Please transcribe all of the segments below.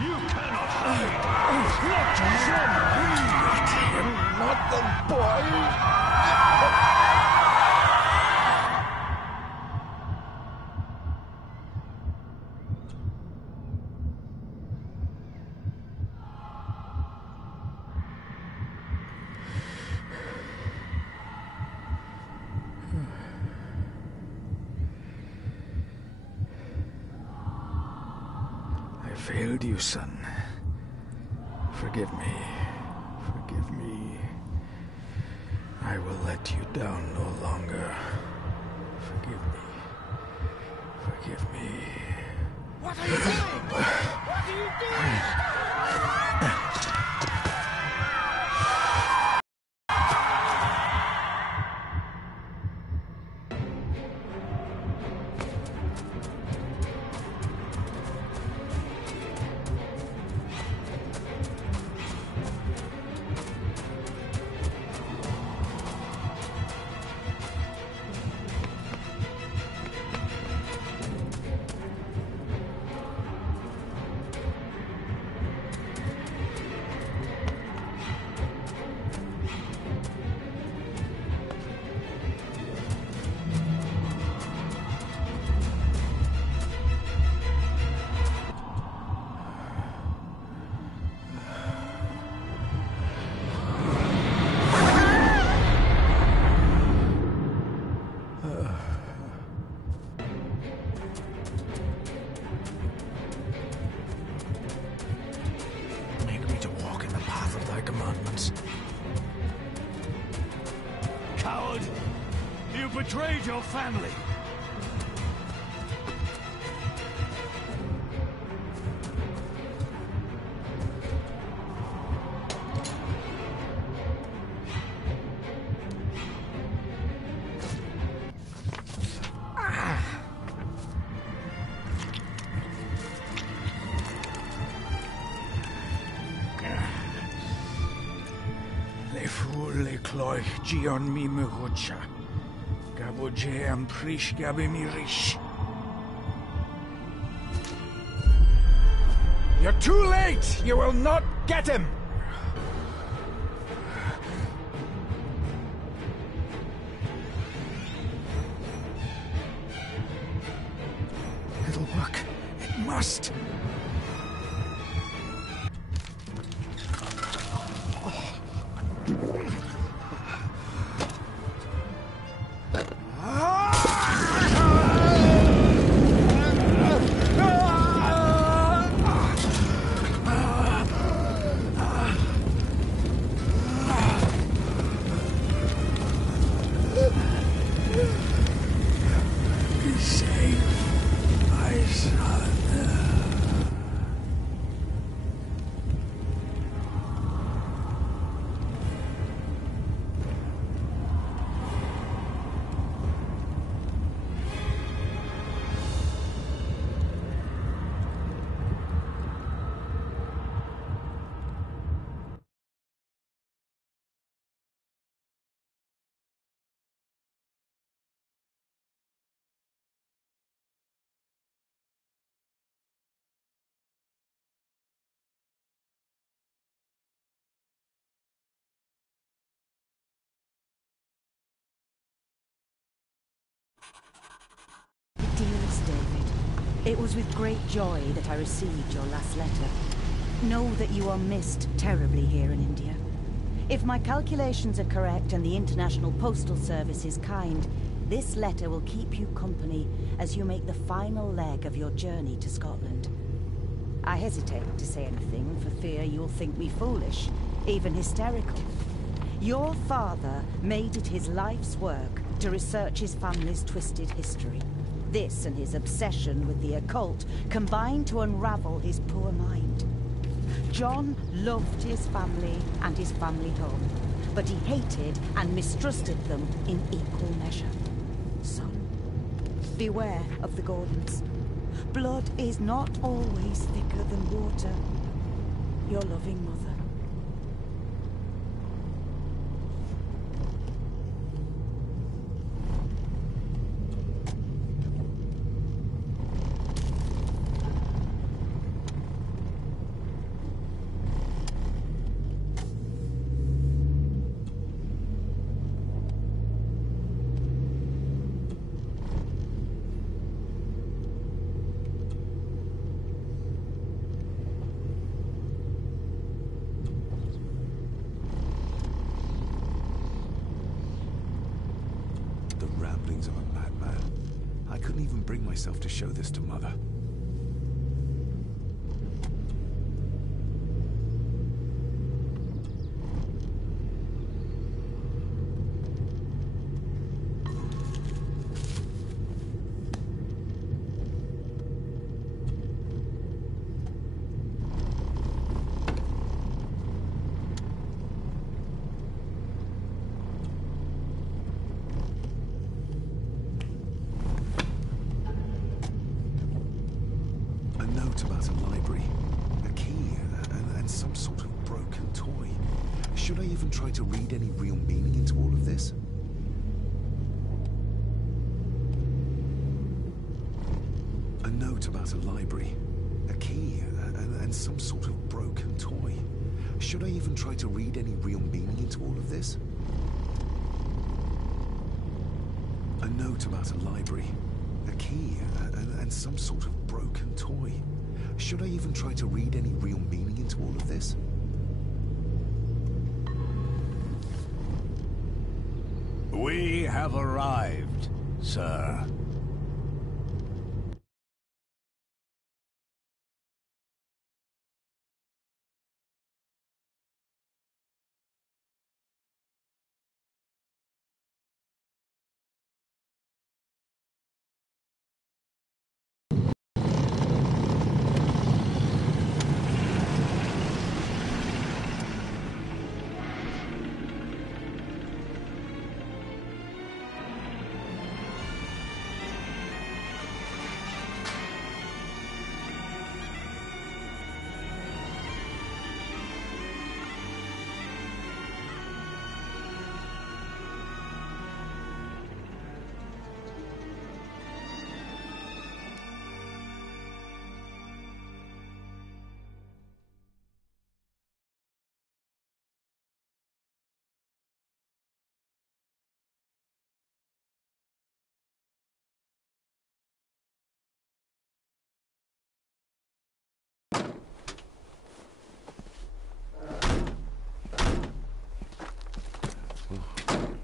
You cannot hide! Not from me! I am not the boy! I failed you, son. Forgive me. Forgive me. I will let you down no longer. Forgive me. Forgive me. What are you doing? What are you doing? Coward! You betrayed your family! Le cloich gion mi mehucha. Gaboje am prish gabe mi rish. You're too late! You will not get him! It'll work. It must. Dearest David, it was with great joy that I received your last letter. Know that you are missed terribly here in India. If my calculations are correct and the International Postal Service is kind, this letter will keep you company as you make the final leg of your journey to Scotland. I hesitate to say anything for fear you'll think me foolish, even hysterical. Your father made it his life's work to research his family's twisted history. This and his obsession with the occult combined to unravel his poor mind. John loved his family and his family home, but he hated and mistrusted them in equal measure. Son, beware of the Gordons. Blood is not always thicker than water. Your loving mother. ravings of a madman. I couldn't even bring myself to show this to Mother. About a library, a key, and some sort of broken toy. Should I even try to read any real meaning into all of this? A note about a library, a key, and some sort of broken toy. Should I even try to read any real meaning into all of this? A note about a library, a key, and some sort of broken toy. Should I even try to read any real meaning into all of this? We have arrived, sir.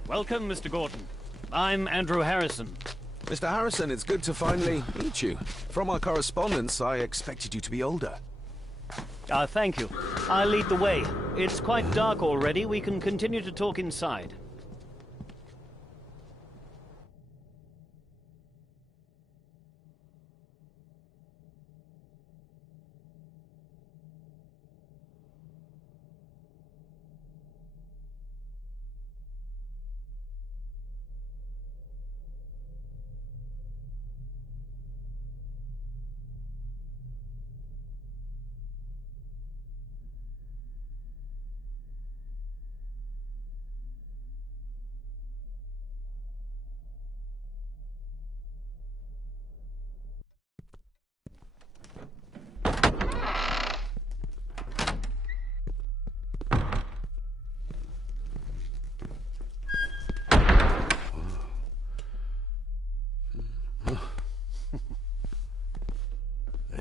Welcome, Mr. Gordon. I'm Andrew Harrison. Mr. Harrison, it's good to finally meet you. From our correspondence, I expected you to be older. Thank you. I'll lead the way. It's quite dark already. We can continue to talk inside.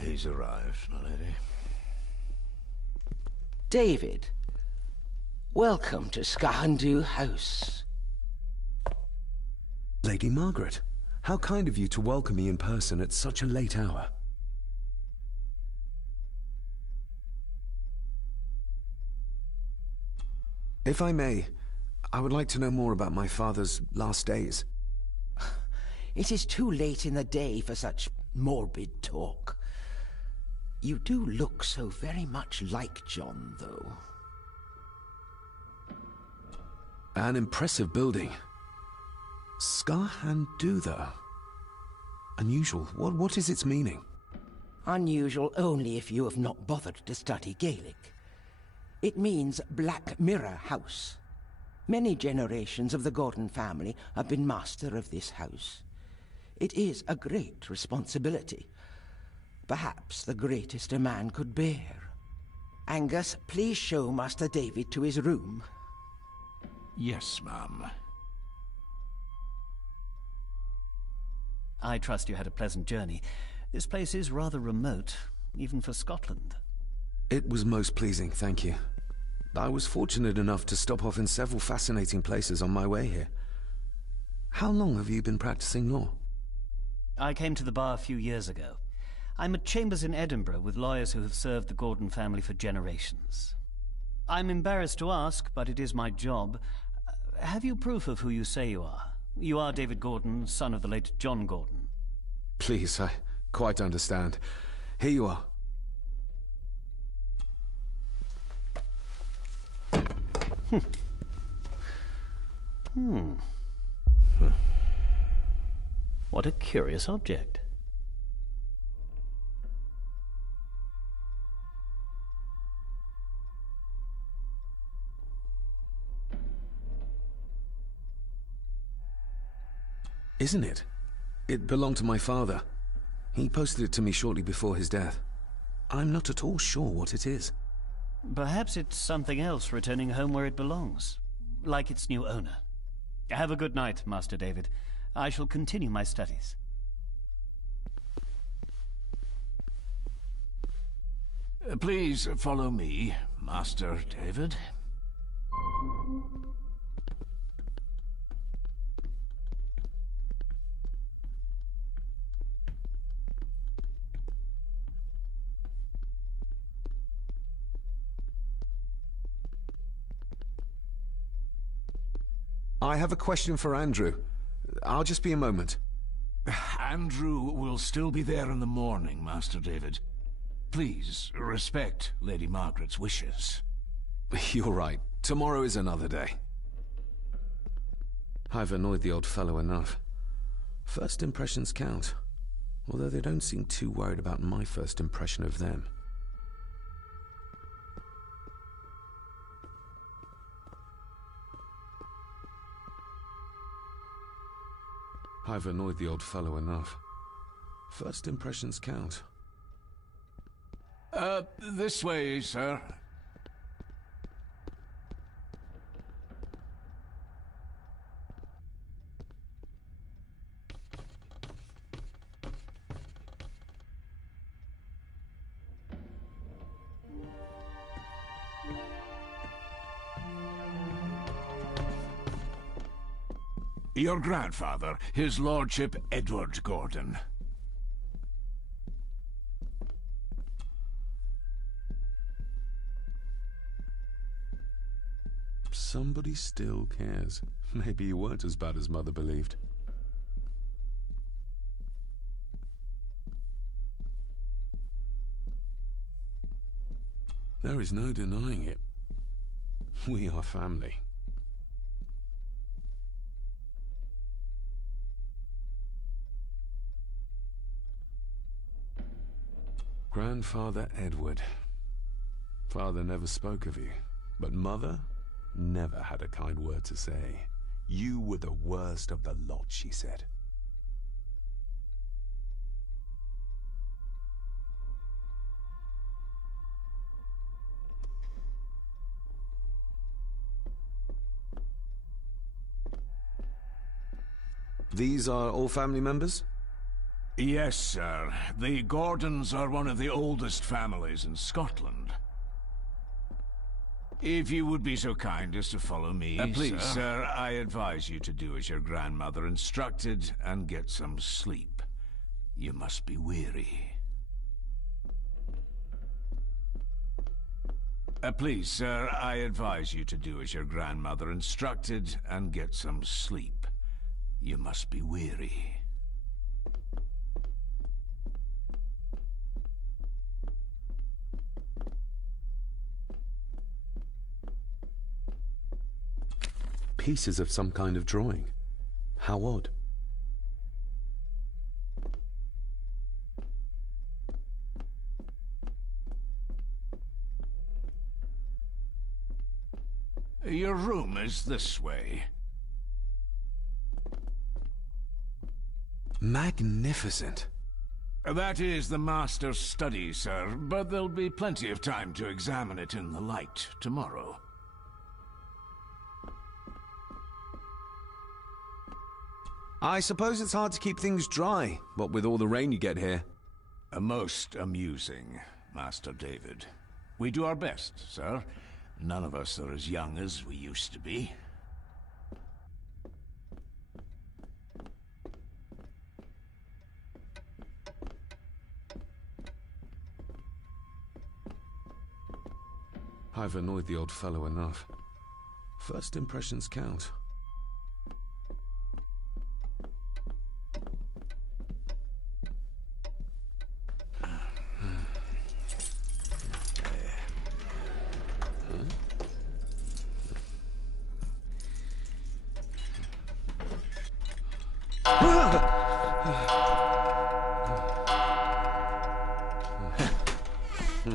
He's arrived, my lady. David, welcome to Skahandu House. Lady Margaret, how kind of you to welcome me in person at such a late hour. If I may, I would like to know more about my father's last days. It is too late in the day for such morbid talk. You do look so very much like John, though. An impressive building. Skahandu. Unusual. What is its meaning? Unusual only if you have not bothered to study Gaelic. It means Black Mirror House. Many generations of the Gordon family have been master of this house. It is a great responsibility. Perhaps the greatest a man could bear. Angus, please show Master David to his room. Yes, ma'am. I trust you had a pleasant journey. This place is rather remote, even for Scotland. It was most pleasing, thank you. I was fortunate enough to stop off in several fascinating places on my way here. How long have you been practicing law? I came to the bar a few years ago. I'm at chambers in Edinburgh with lawyers who have served the Gordon family for generations. I'm embarrassed to ask, but it is my job. Have you proof of who you say you are? You are David Gordon, son of the late John Gordon. Please, I quite understand. Here you are. What a curious object. Isn't it? It belonged to my father. He posted it to me shortly before his death. I'm not at all sure what it is. Perhaps it's something else returning home where it belongs, like its new owner. Have a good night, Master David. I shall continue my studies. Please follow me, Master David. I have a question for Andrew. I'll just be a moment. Andrew will still be there in the morning, Master David. Please, respect Lady Margaret's wishes. You're right. Tomorrow is another day. I've annoyed the old fellow enough. First impressions count, although they don't seem too worried about my first impression of them. I've annoyed the old fellow enough. First impressions count. This way, sir. Your grandfather, his lordship Edward Gordon. Somebody still cares. Maybe you weren't as bad as Mother believed. There is no denying it. We are family. Grandfather Edward. Father never spoke of you, but Mother never had a kind word to say. You were the worst of the lot, she said. These are all family members? Yes, sir. The Gordons are one of the oldest families in Scotland. If you would be so kind as to follow me, please, sir, I advise you to do as your grandmother instructed and get some sleep. You must be weary. Please, sir, I advise you to do as your grandmother instructed and get some sleep. You must be weary. Pieces of some kind of drawing. How odd. Your room is this way. Magnificent. That is the master's study, sir, but there'll be plenty of time to examine it in the light tomorrow. I suppose it's hard to keep things dry, what with all the rain you get here. Most amusing, Master David. We do our best, sir. None of us are as young as we used to be. I've annoyed the old fellow enough. First impressions count.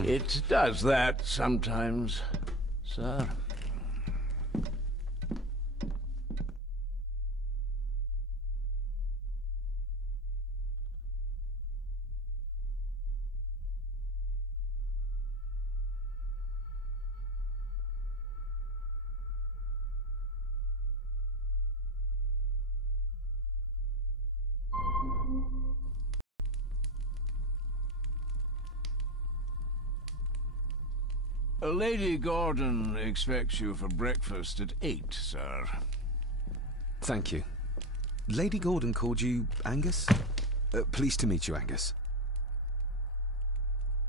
It does that sometimes, sir. Lady Gordon expects you for breakfast at 8, sir. Thank you. Lady Gordon called you Angus? Pleased to meet you, Angus.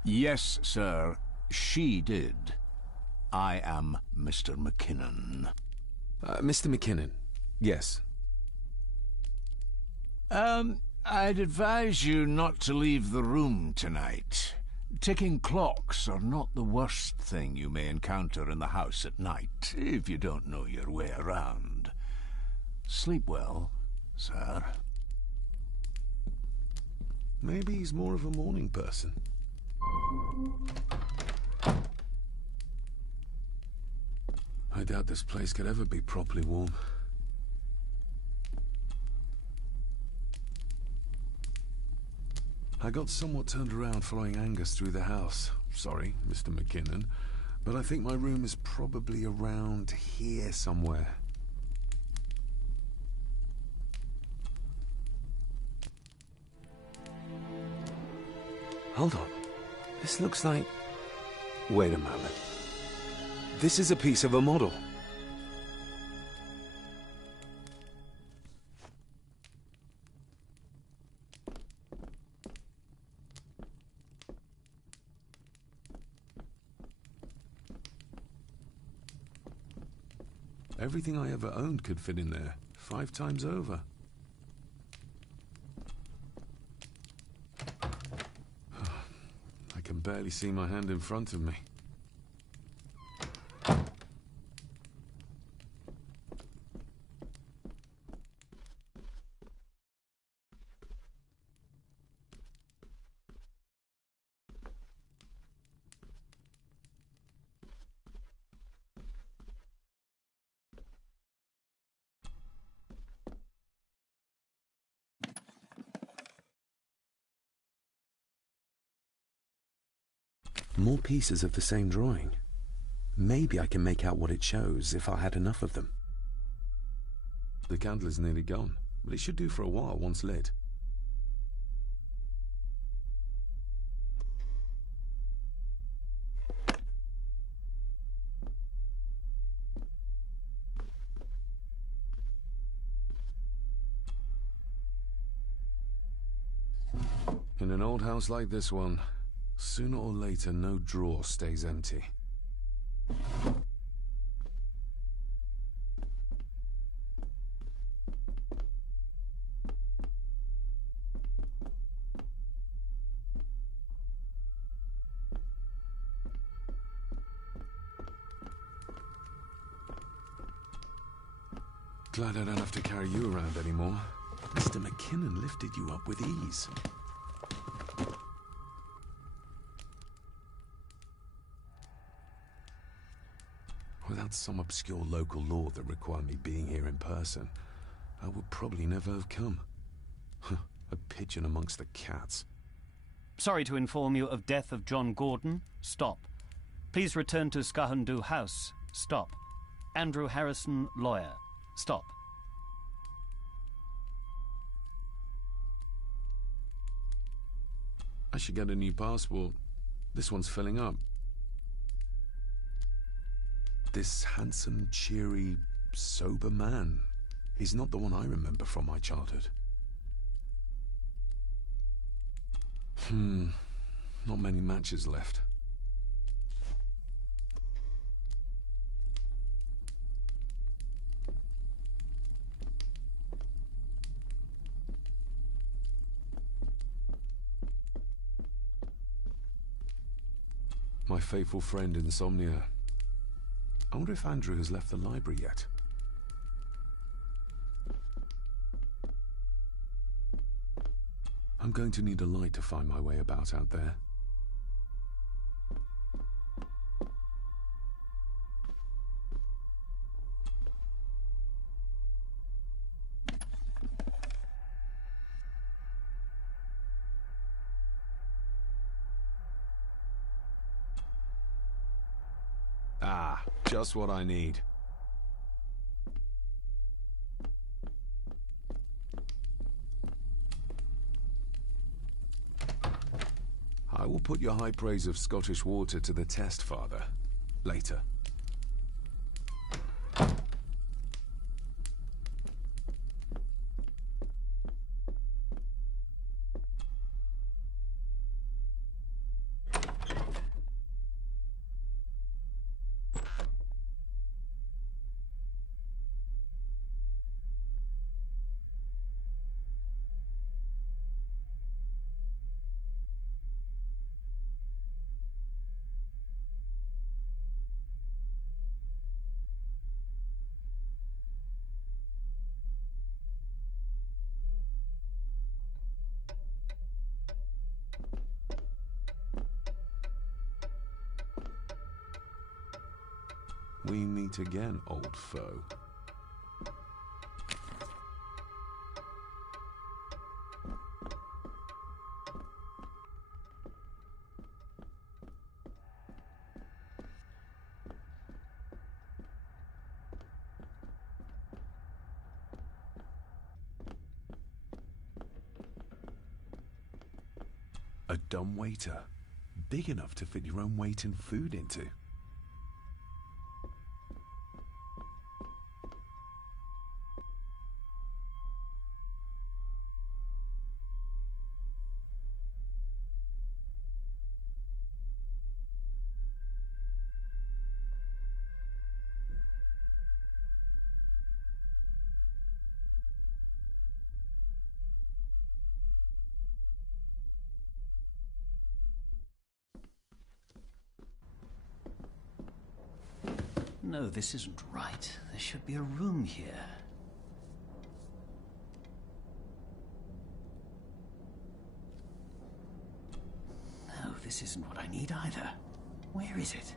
Yes, sir. She did. I am Mr. McKinnon. Mr. McKinnon, yes. I'd advise you not to leave the room tonight. Ticking clocks are not the worst thing you may encounter in the house at night, if you don't know your way around. Sleep well, sir. Maybe he's more of a morning person. I doubt this place could ever be properly warm. I got somewhat turned around following Angus through the house. Sorry, Mr. McKinnon, but I think my room is probably around here somewhere. Hold on. This looks like... Wait a moment. This is a piece of a model. Everything I ever owned could fit in there, 5 times over. I can barely see my hand in front of me. More pieces of the same drawing. Maybe I can make out what it shows if I had enough of them. The candle is nearly gone, but it should do for a while once lit. In an old house like this one, sooner or later, no drawer stays empty. Glad I don't have to carry you around anymore. Mr. McKinnon lifted you up with ease. Without some obscure local law that required me being here in person, I would probably never have come. A pigeon amongst the cats. Sorry to inform you of death of John Gordon. Stop. Please return to Skahandu House. Stop. Andrew Harrison, lawyer. Stop. I should get a new passport. This one's filling up. This handsome, cheery, sober man. He's not the one I remember from my childhood. Not many matches left. My faithful friend Insomnia. I wonder if Andrew has left the library yet. I'm going to need a light to find my way about out there. Ah, just what I need. I will put your high praise of Scottish water to the test, Father. Later. We meet again, old foe. A dumb waiter, big enough to fit your own weight in food into. No, this isn't right. There should be a room here. No, this isn't what I need either. Where is it?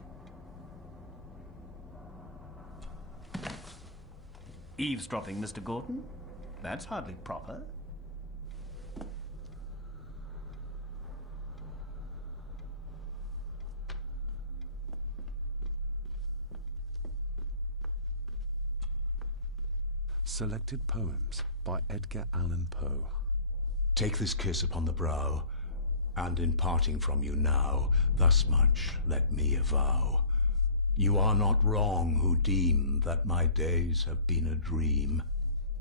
Eavesdropping, Mr. Gordon? That's hardly proper. Selected Poems by Edgar Allan Poe. Take this kiss upon the brow, and in parting from you now, thus much let me avow. You are not wrong who deem that my days have been a dream.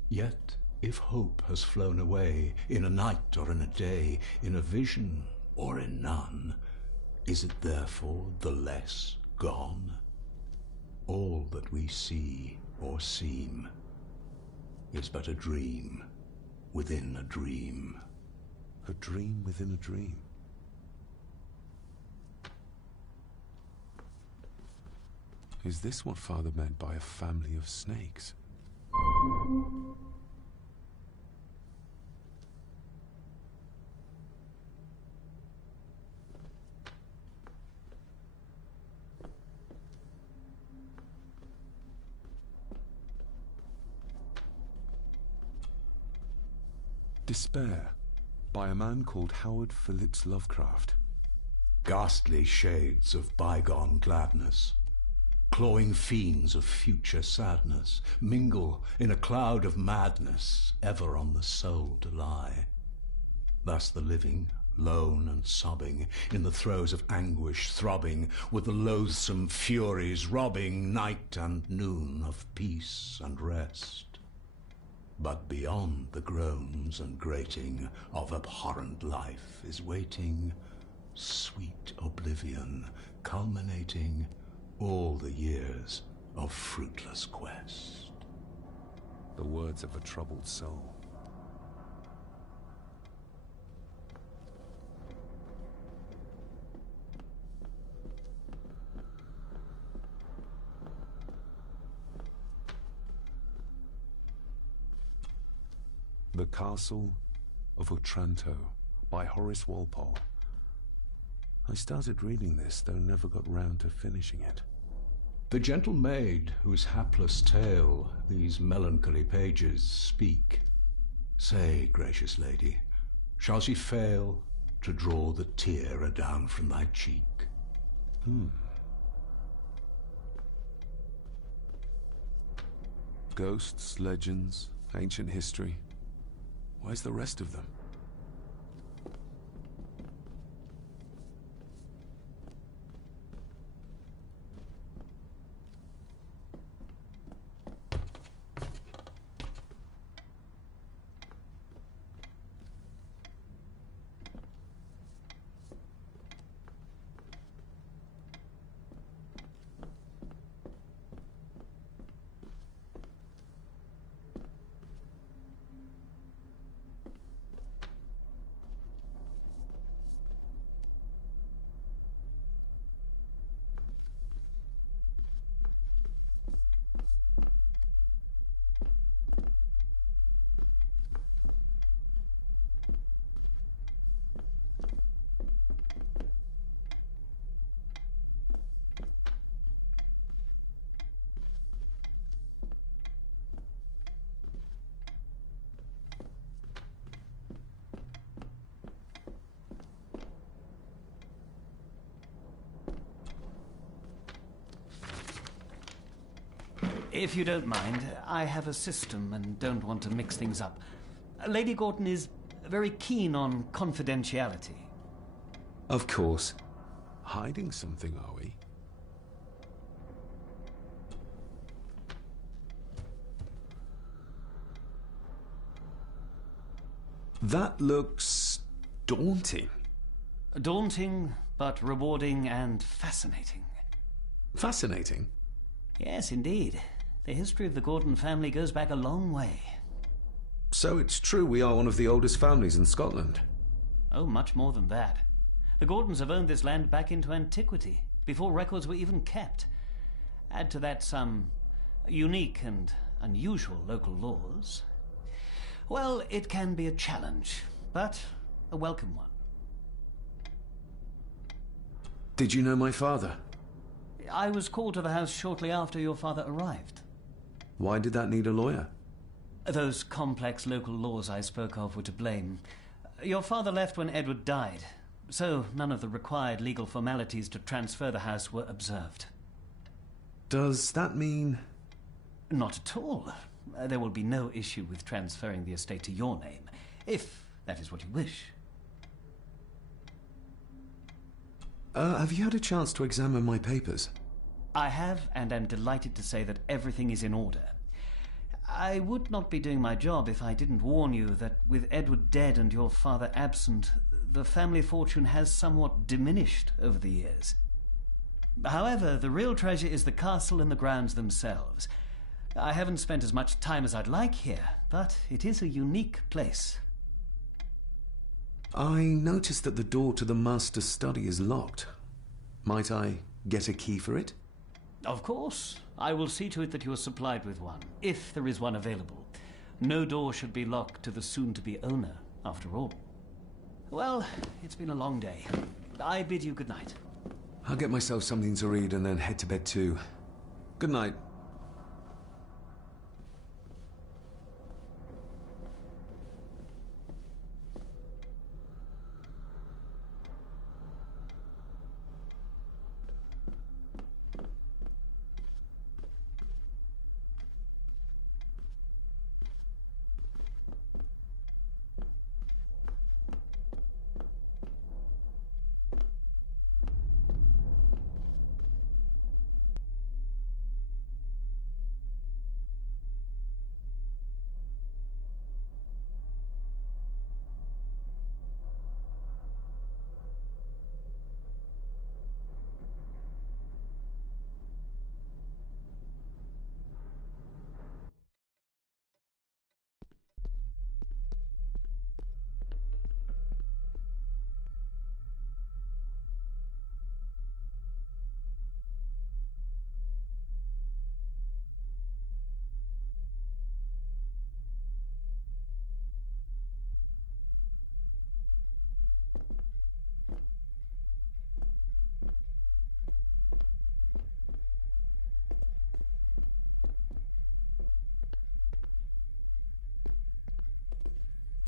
Yet, if hope has flown away, in a night or in a day, in a vision or in none, is it therefore the less gone? All that we see or seem is but a dream within a dream. A dream within a dream. Is this what Father meant by a family of snakes? Despair, by a man called Howard Phillips Lovecraft. Ghastly shades of bygone gladness, clawing fiends of future sadness, mingle in a cloud of madness, ever on the soul to lie. Thus the living, lone and sobbing, in the throes of anguish throbbing, with the loathsome furies robbing night and noon of peace and rest. But beyond the groans and grating of abhorrent life is waiting sweet oblivion, culminating all the years of fruitless quest. The words of a troubled soul. The Castle of Otranto by Horace Walpole. I started reading this, though never got round to finishing it. The gentle maid whose hapless tale these melancholy pages speak. Say, gracious lady, shall she fail to draw the tear adown from thy cheek? Ghosts, legends, ancient history. Where's the rest of them? If you don't mind, I have a system and don't want to mix things up. Lady Gordon is very keen on confidentiality. Of course. Hiding something, are we? That looks daunting. Daunting, but rewarding and fascinating. Fascinating? Yes, indeed. The history of the Gordon family goes back a long way. So it's true we are one of the oldest families in Scotland? Oh, much more than that. The Gordons have owned this land back into antiquity, before records were even kept. Add to that some unique and unusual local laws. Well, it can be a challenge, but a welcome one. Did you know my father? I was called to the house shortly after your father arrived. Why did that need a lawyer? Those complex local laws I spoke of were to blame. Your father left when Edward died, so none of the required legal formalities to transfer the house were observed. Does that mean... Not at all. There will be no issue with transferring the estate to your name, if that is what you wish. Have you had a chance to examine my papers? I have, and am delighted to say that everything is in order. I would not be doing my job if I didn't warn you that with Edward dead and your father absent, the family fortune has somewhat diminished over the years. However, the real treasure is the castle and the grounds themselves. I haven't spent as much time as I'd like here, but it is a unique place. I noticed that the door to the master's study is locked. Might I get a key for it? Of course. I will see to it that you are supplied with one, if there is one available. No door should be locked to the soon-to-be owner, after all. Well, it's been a long day. I bid you good night. I'll get myself something to read and then head to bed too. Good night.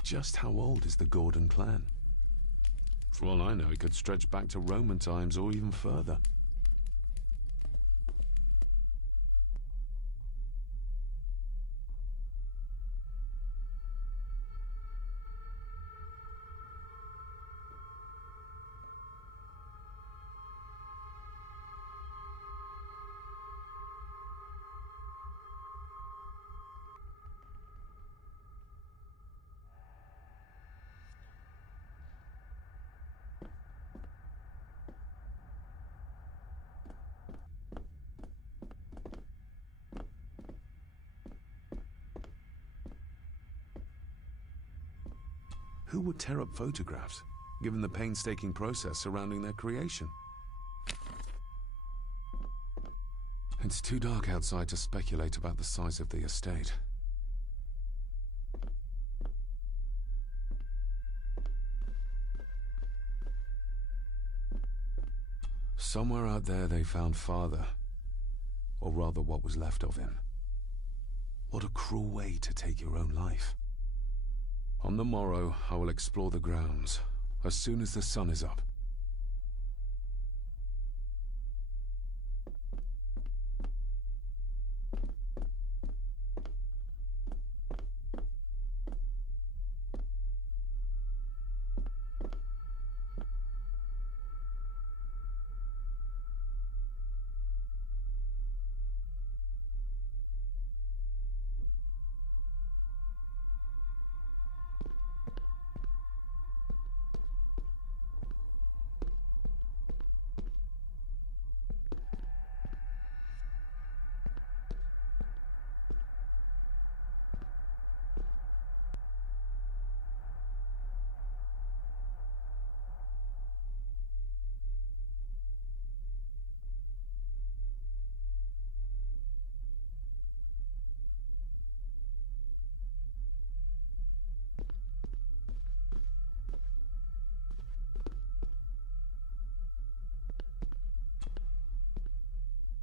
Just how old is the Gordon clan? For all I know, it could stretch back to Roman times or even further. Who would tear up photographs, given the painstaking process surrounding their creation? It's too dark outside to speculate about the size of the estate. Somewhere out there they found Father, or rather what was left of him. What a cruel way to take your own life. On the morrow, I will explore the grounds, as soon as the sun is up.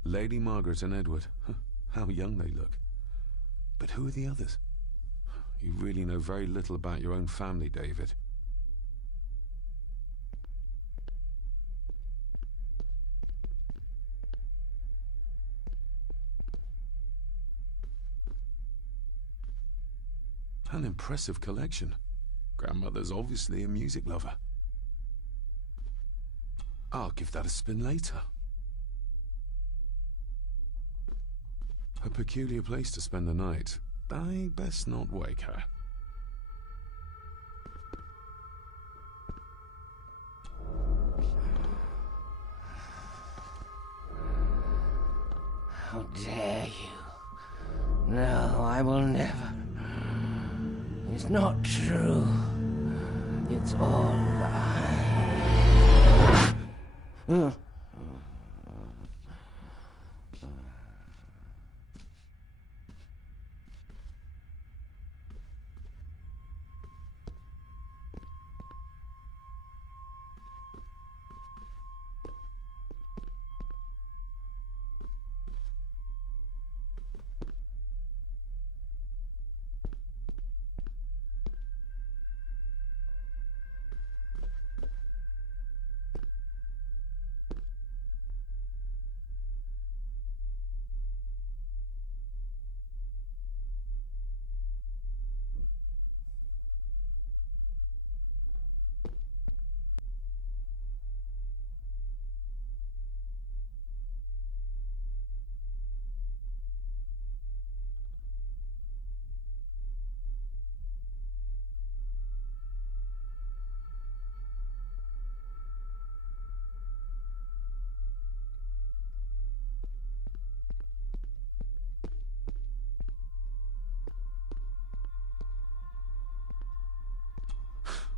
Lady Margaret and Edward. How young they look. But who are the others? You really know very little about your own family, David. An impressive collection. Grandmother's obviously a music lover. I'll give that a spin later. A peculiar place to spend the night. I best not wake her. How dare you? No, I will never. It's not true. It's all lies.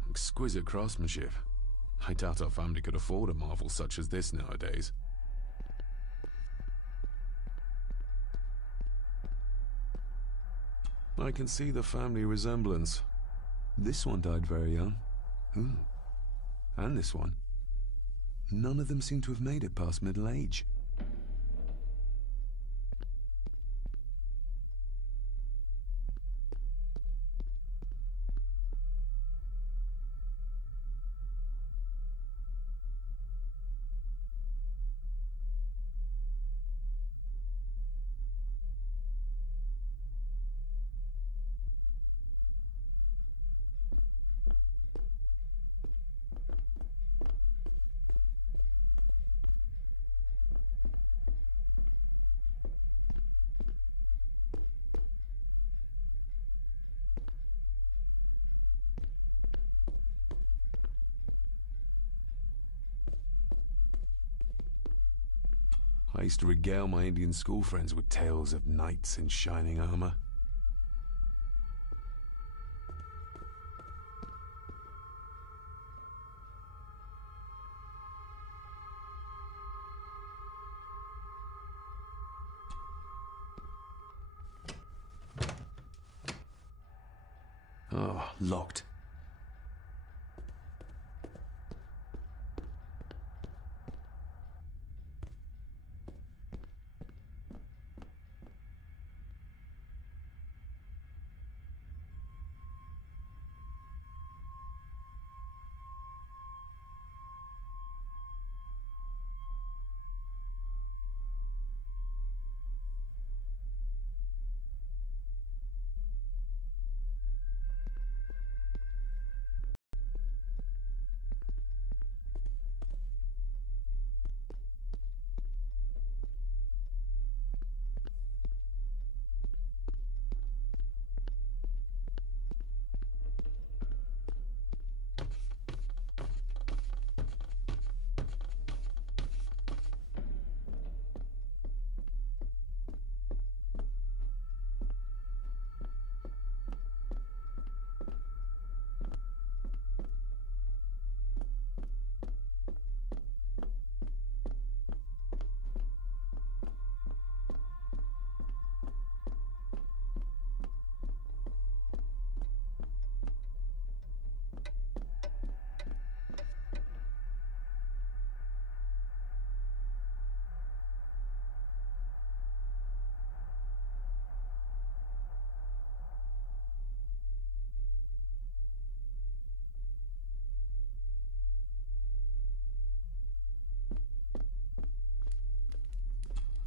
Exquisite craftsmanship. I doubt our family could afford a marvel such as this nowadays. I can see the family resemblance. This one died very young. And this one. None of them seem to have made it past middle age. I used to regale my Indian school friends with tales of knights in shining armor. Oh, locked.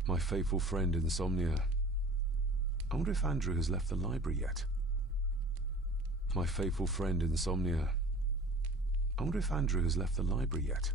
My faithful friend Insomnia. I wonder if Andrew has left the library yet. My faithful friend Insomnia. I wonder if Andrew has left the library yet.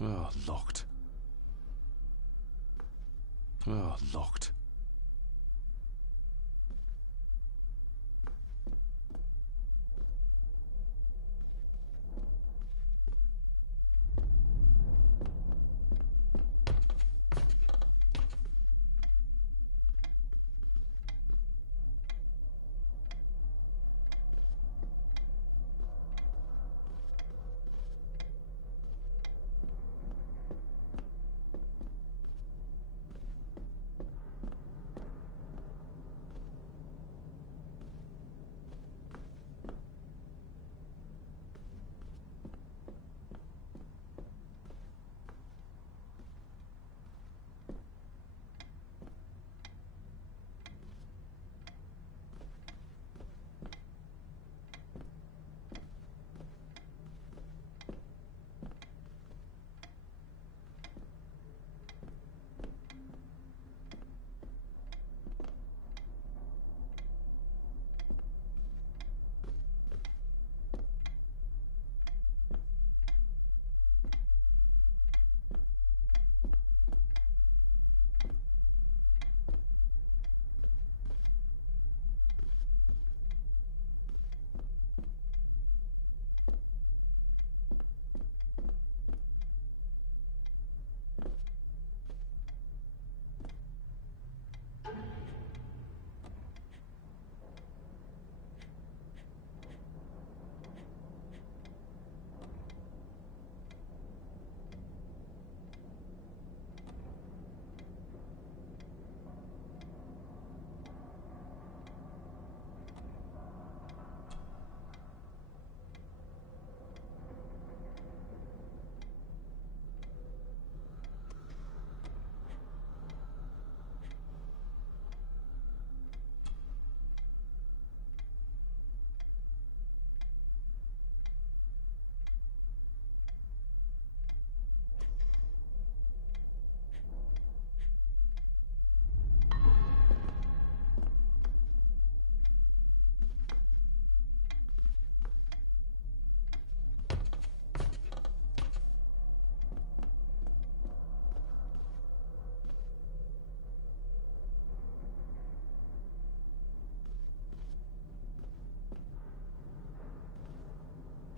Oh, locked. Oh, locked.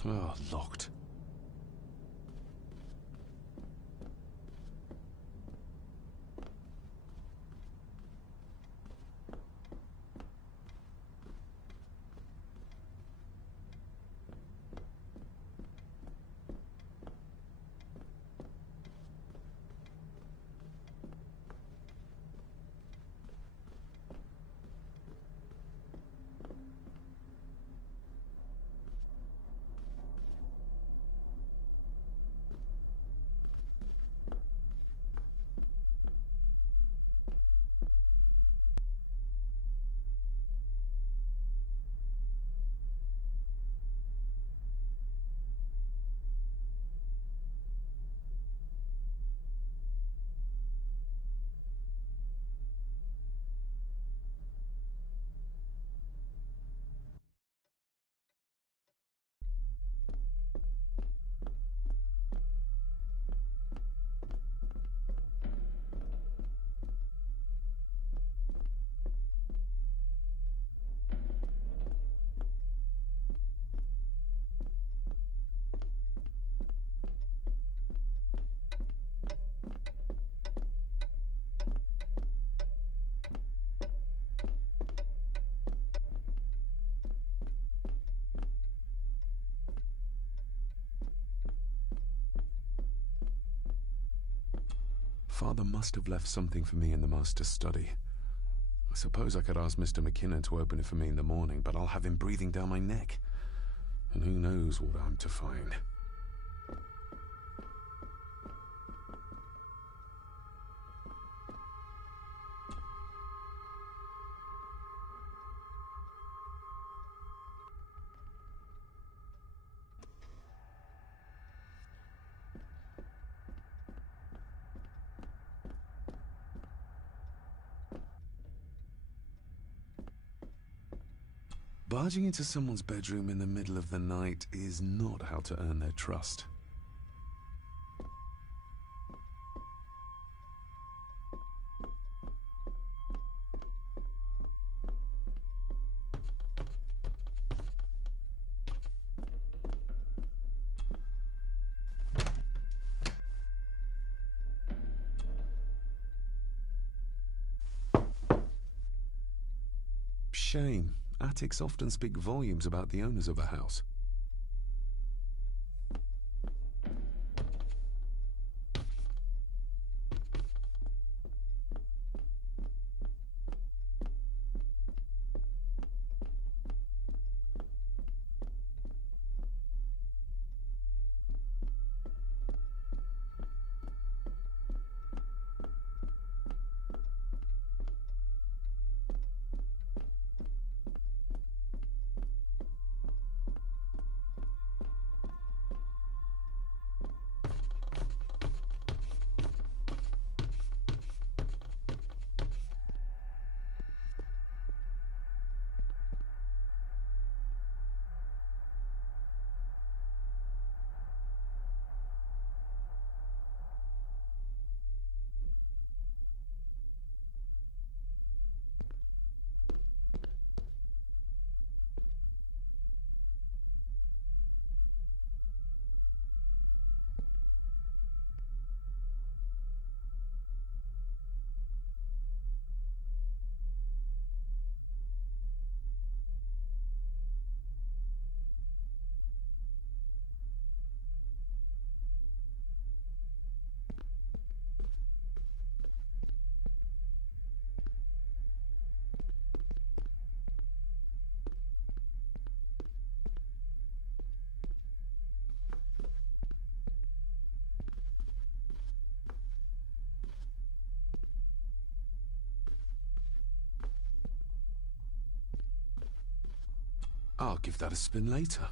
Oh, locked. Father must have left something for me in the master's study. I suppose I could ask Mr. McKinnon to open it for me in the morning, but I'll have him breathing down my neck. And who knows what I'm to find. Barging into someone's bedroom in the middle of the night is not how to earn their trust. Shame. Attics often speak volumes about the owners of a house. I'll give that a spin later.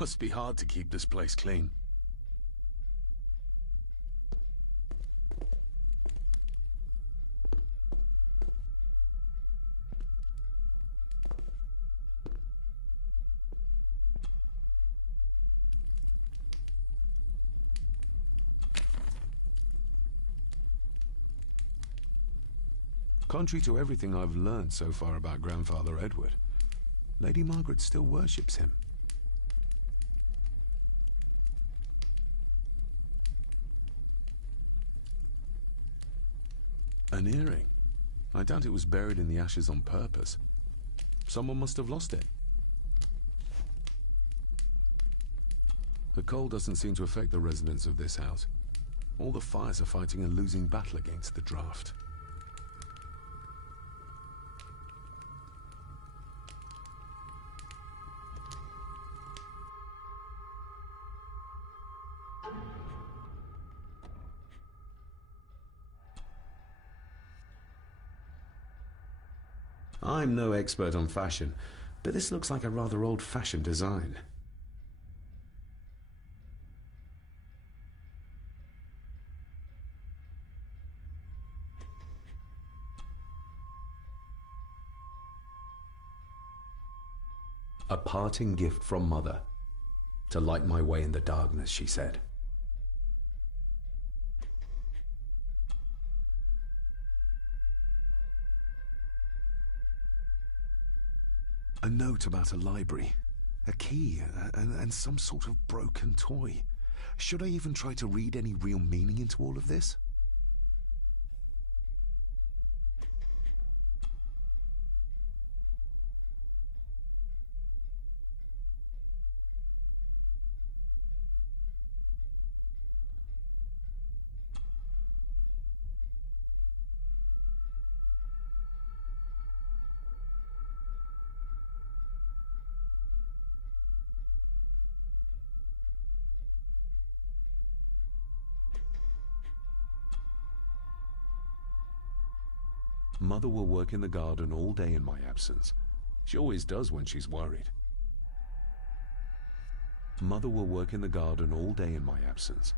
Must be hard to keep this place clean. Contrary to everything I've learned so far about Grandfather Edward, Lady Margaret still worships him. An earring. I doubt it was buried in the ashes on purpose. Someone must have lost it. The cold doesn't seem to affect the residents of this house. All the fires are fighting a losing battle against the draft. I'm no expert on fashion, but this looks like a rather old-fashioned design. A parting gift from Mother. To light my way in the darkness, she said. A note about a library, a key, and some sort of broken toy. Should I even try to read any real meaning into all of this? Mother will work in the garden all day in my absence. She always does when she's worried. Mother will work in the garden all day in my absence.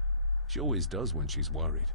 She always does when she's worried.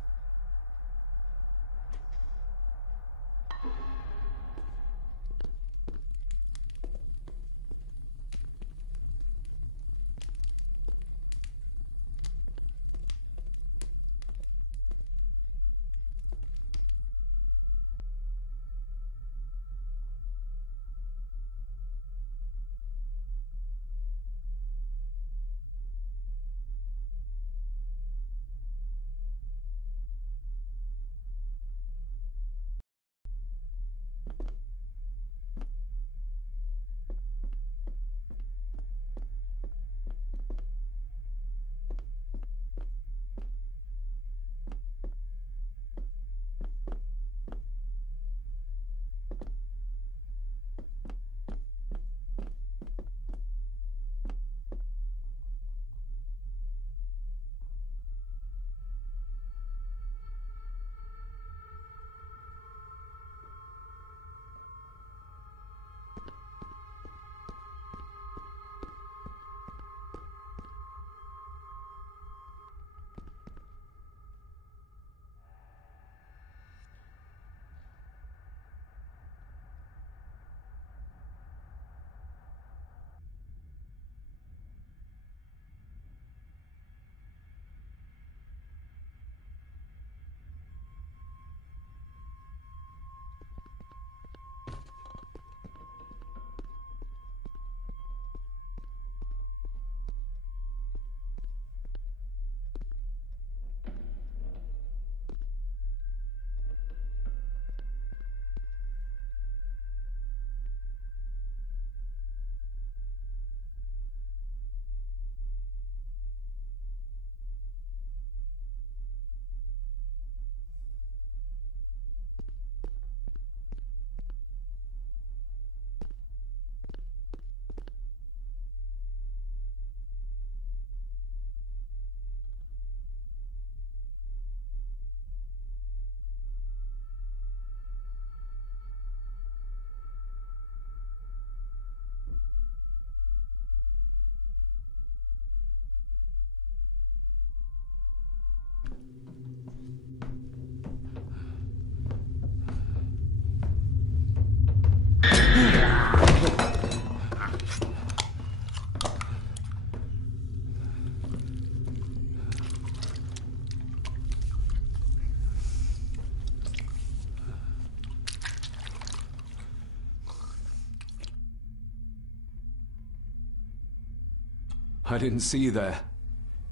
I didn't see you there.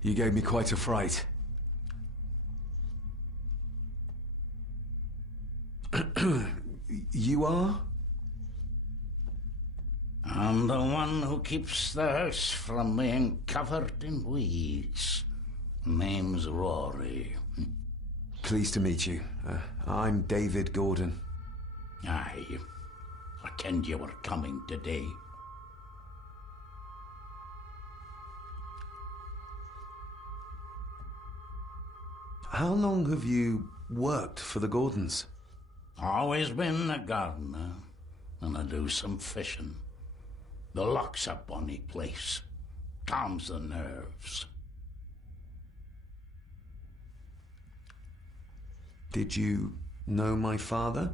You gave me quite a fright. You are? I'm the one who keeps the house from being covered in weeds. Name's Rory. Pleased to meet you. I'm David Gordon. Aye. I kenned you were coming today. How long have you worked for the Gordons? Always been a gardener, and I do some fishing. The loch's a bonny place. Calms the nerves. Did you know my father?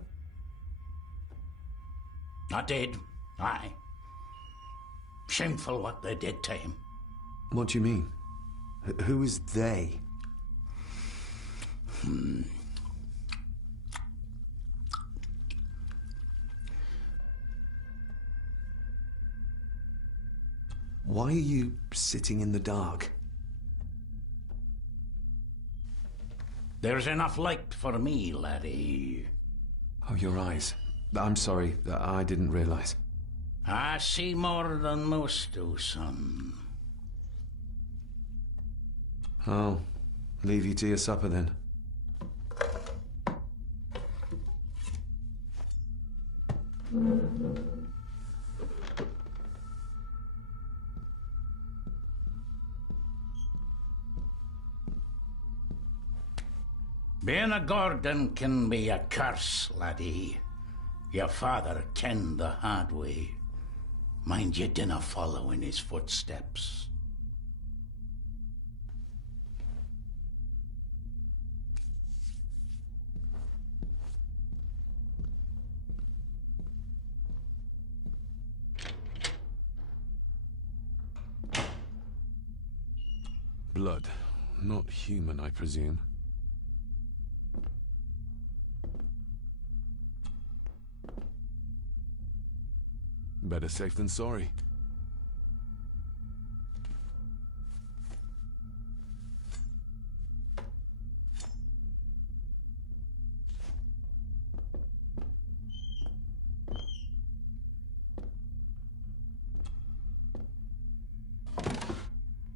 I did, aye. Shameful what they did to him. What do you mean? Who is they? Why are you sitting in the dark? There's enough light for me, laddie. Oh, your eyes. I'm sorry, I didn't realize. I see more than most do, son. I'll leave you to your supper then. Being a Gordon can be a curse, laddie. Your father kenned the hard way. Mind you dinna follow in his footsteps. Blood. Not human, I presume. Better safe than sorry.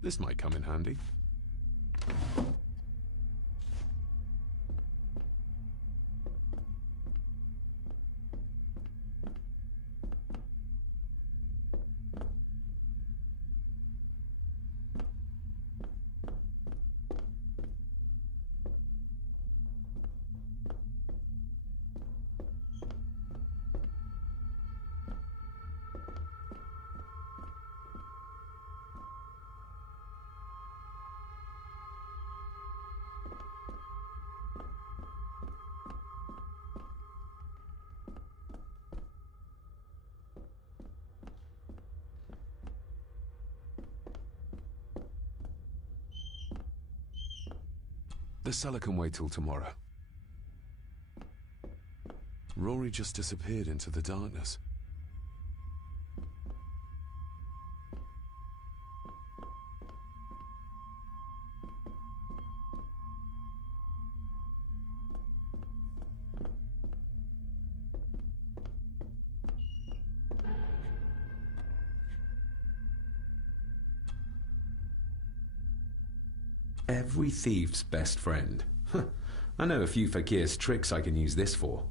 This might come in handy. The cellar can wait till tomorrow. Rory just disappeared into the darkness. Every thief's best friend. I know a few fakir's tricks I can use this for.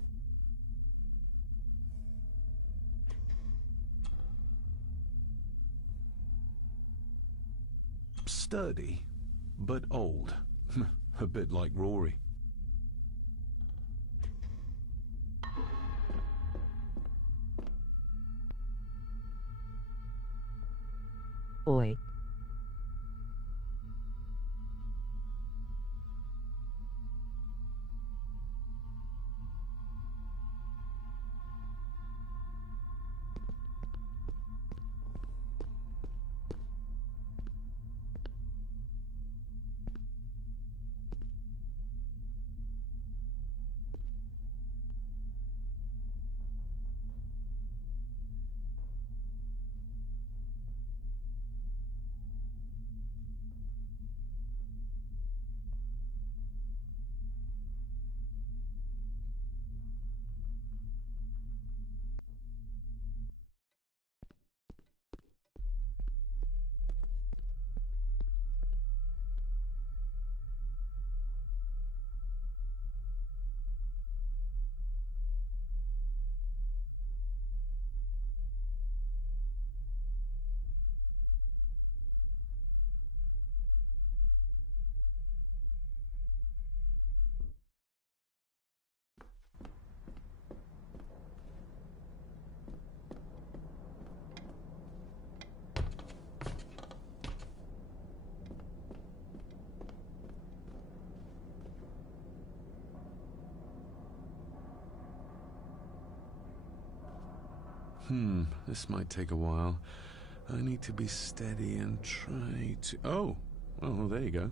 Sturdy, but old. A bit like Rory. Oi. This might take a while. I need to be steady and try to... Oh! Well, there you go.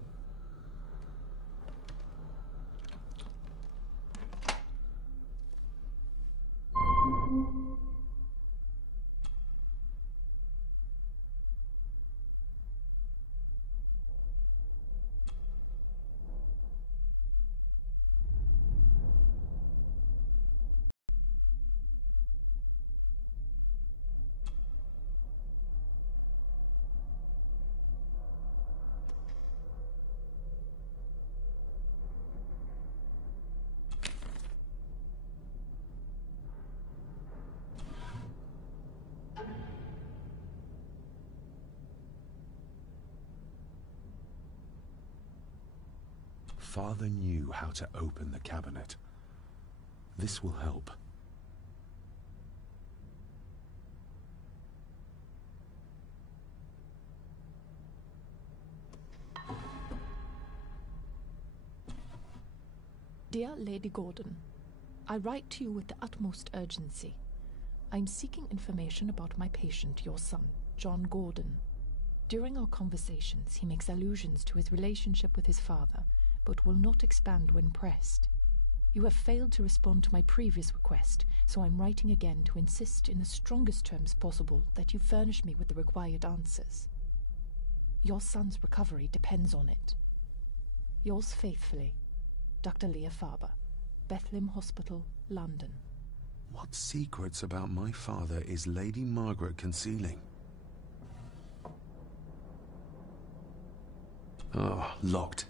Father knew how to open the cabinet. This will help. Dear Lady Gordon, I write to you with the utmost urgency. I'm seeking information about my patient, your son, John Gordon. During our conversations, he makes allusions to his relationship with his father, but will not expand when pressed. You have failed to respond to my previous request, so I'm writing again to insist in the strongest terms possible that you furnish me with the required answers. Your son's recovery depends on it. Yours faithfully, Dr. Leah Farber, Bethlehem Hospital, London. What secrets about my father is Lady Margaret concealing? Oh, locked.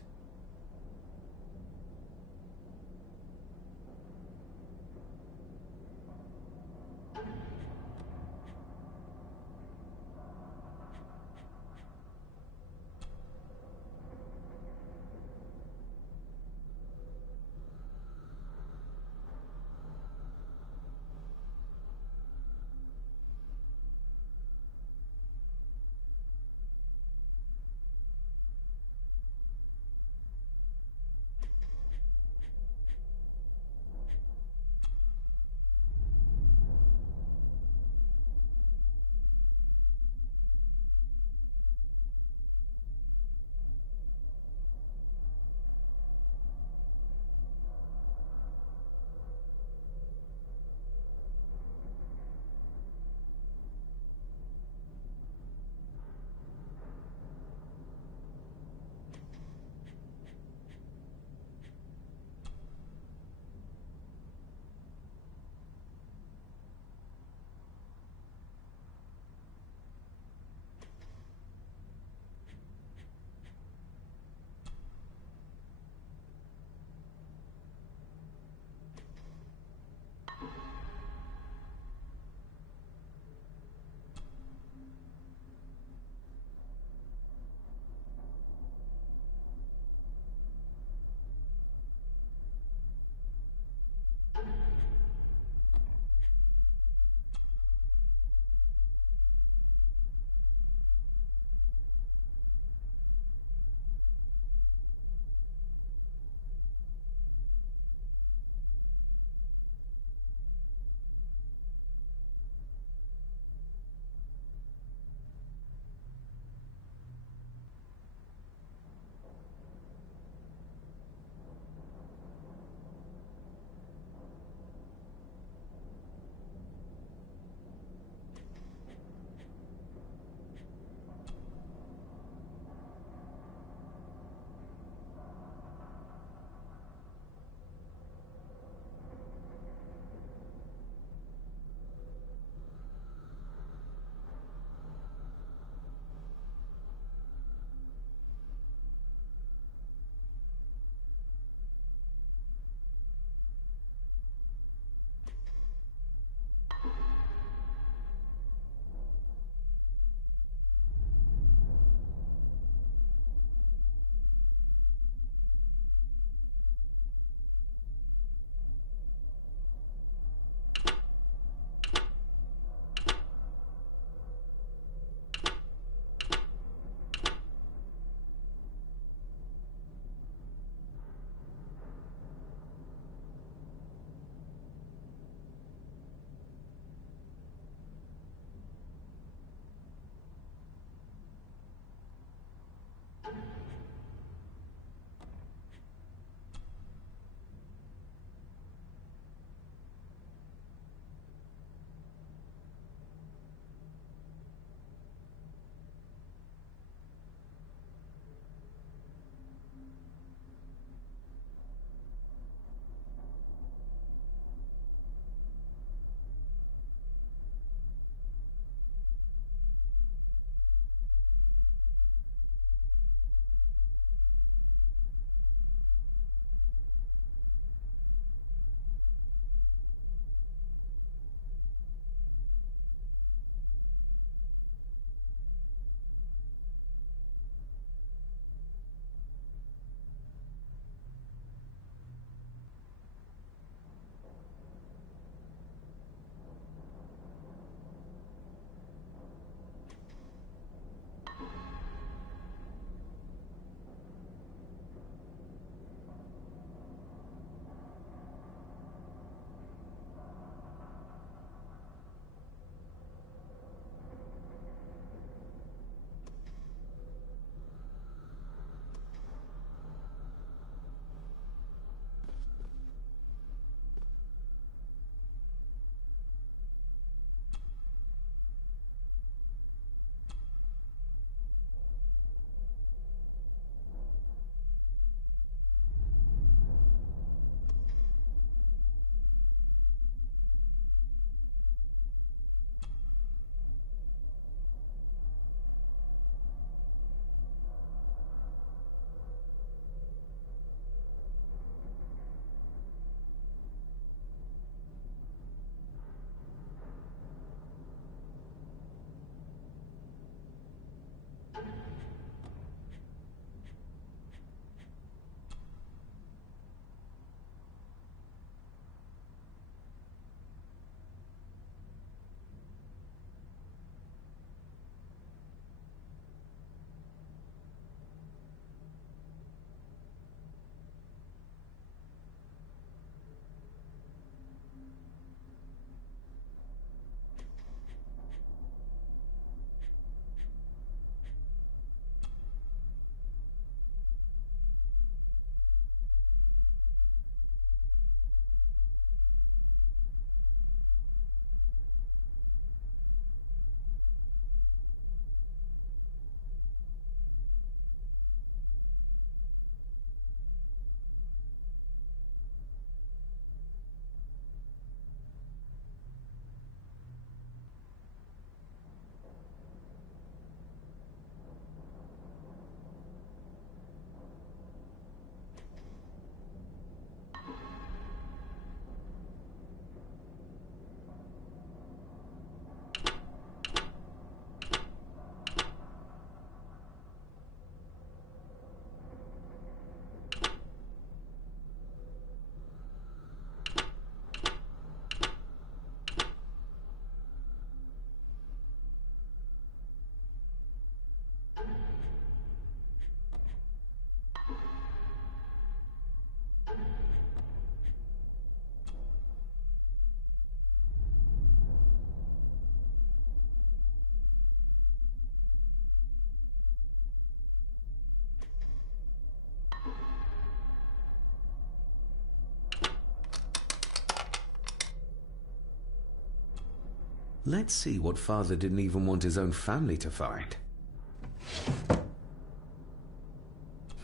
Let's see what Father didn't even want his own family to find.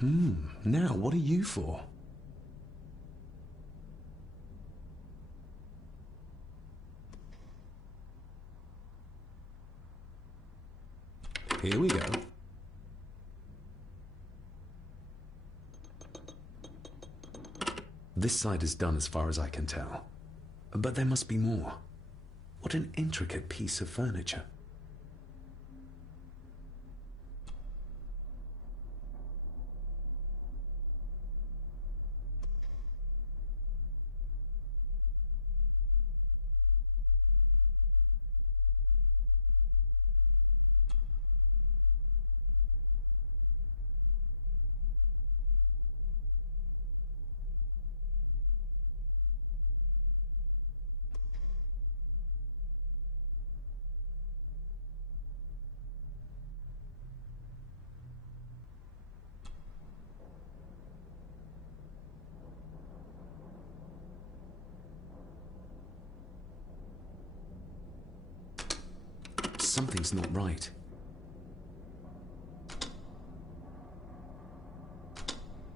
Now what are you for? Here we go. This side is done as far as I can tell. But there must be more. What an intricate piece of furniture. Something's not right.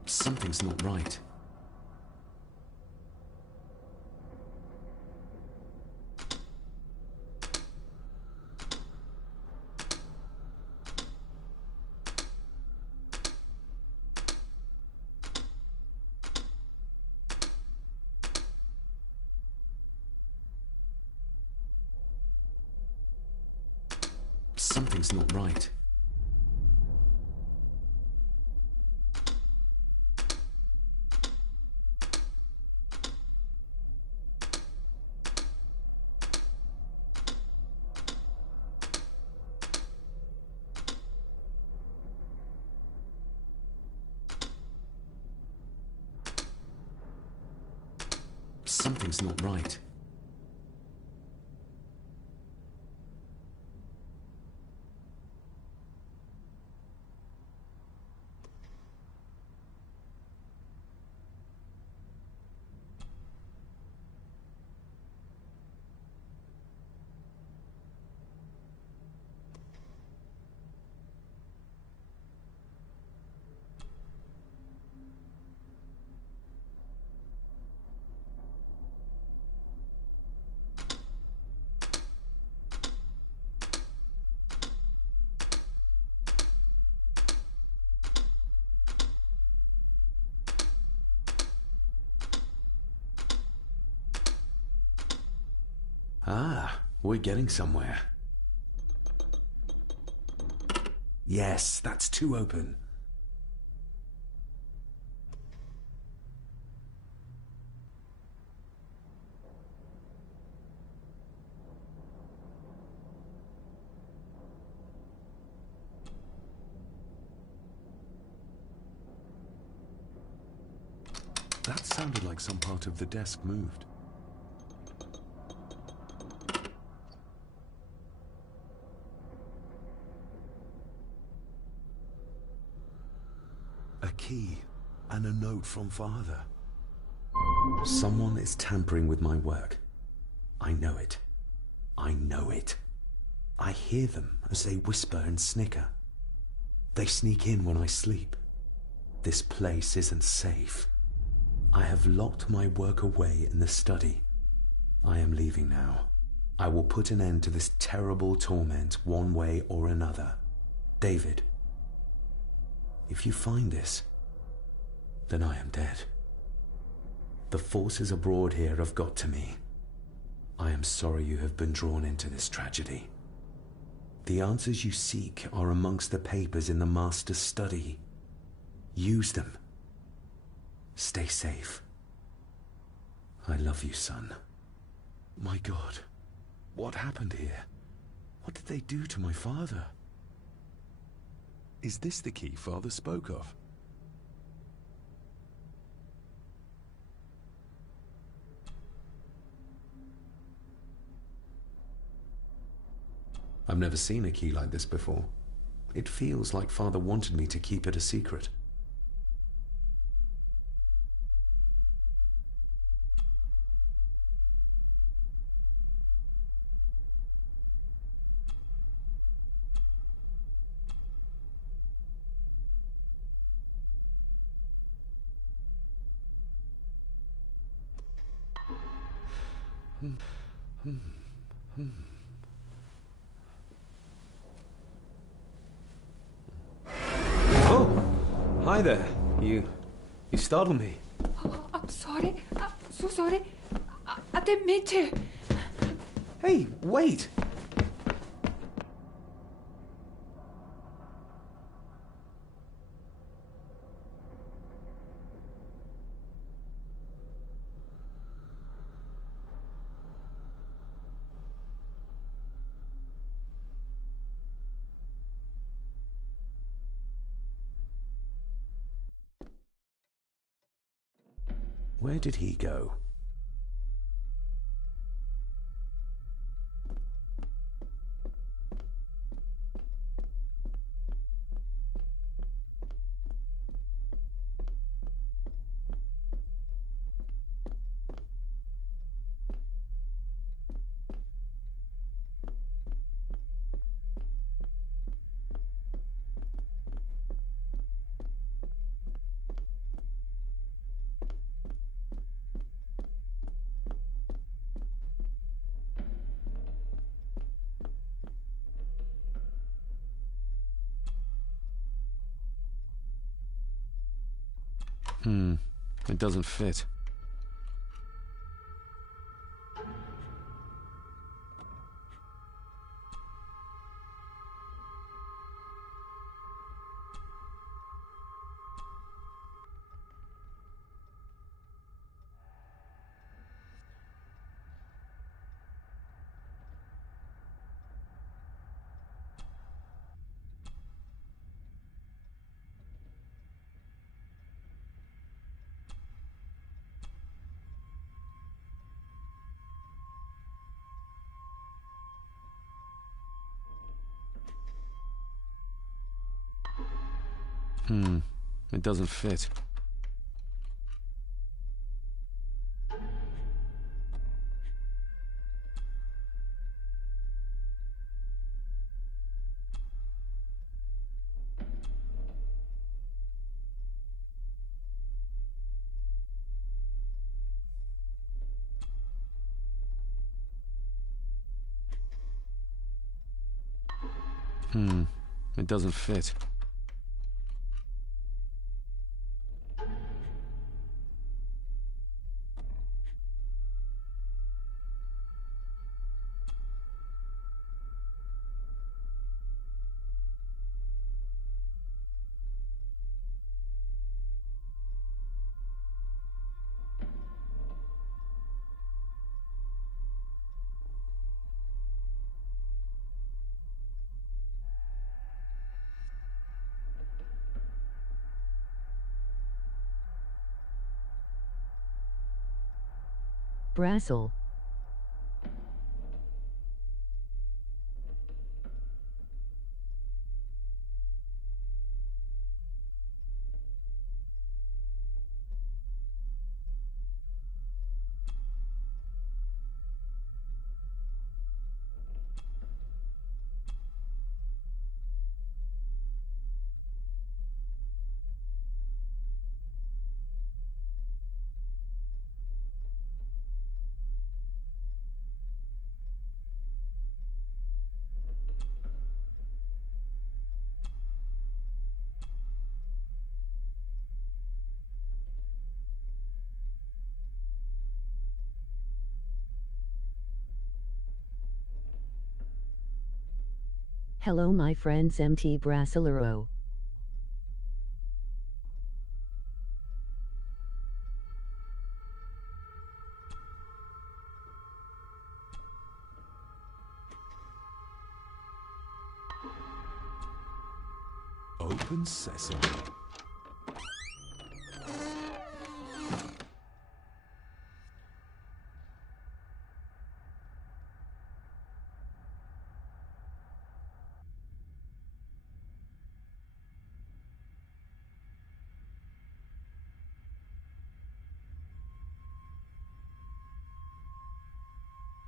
Something's not right. Something's not right. Something's not right. Ah, we're getting somewhere. Yes, that's too open. That sounded like some part of the desk moved. A key and a note from Father. Someone is tampering with my work. I know it. I know it. I hear them as they whisper and snicker. They sneak in when I sleep. This place isn't safe. I have locked my work away in the study. I am leaving now. I will put an end to this terrible torment one way or another. David, if you find this, then I am dead. The forces abroad here have got to me. I am sorry you have been drawn into this tragedy. The answers you seek are amongst the papers in the Master's study. Use them. Stay safe. I love you, son. My God, what happened here? What did they do to my father? Is this the key Father spoke of? I've never seen a key like this before. It feels like Father wanted me to keep it a secret. Oh, hi there. You startled me. Oh, I'm sorry. I'm so sorry. I didn't mean to. Hey, wait. Where did he go? It doesn't fit. It doesn't fit. It doesn't fit. Brassel. Hello my friends MT Brassilero. Open sesame.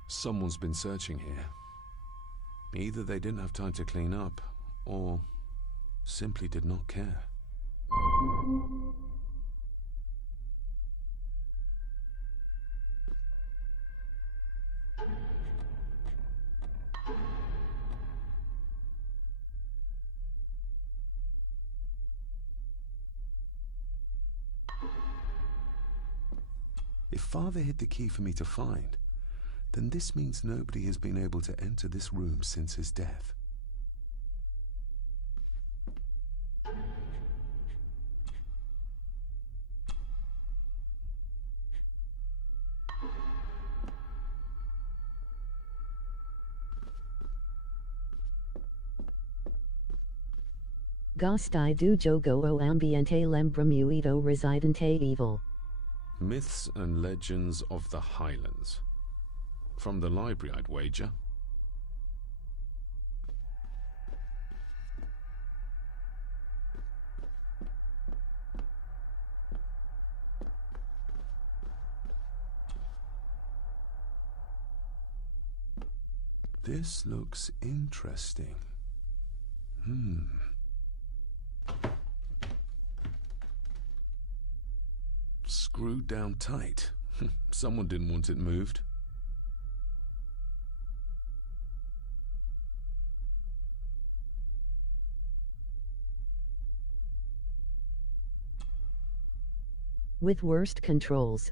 Someone's been searching here. Either they didn't have time to clean up, or simply did not care. If Father hid the key for me to find, then this means nobody has been able to enter this room since his death. Gostai du jogo o ambiente lembremuito residente evil. Myths and Legends of the Highlands. From the library, I'd wager. This looks interesting. Screwed down tight. Someone didn't want it moved. With worst controls.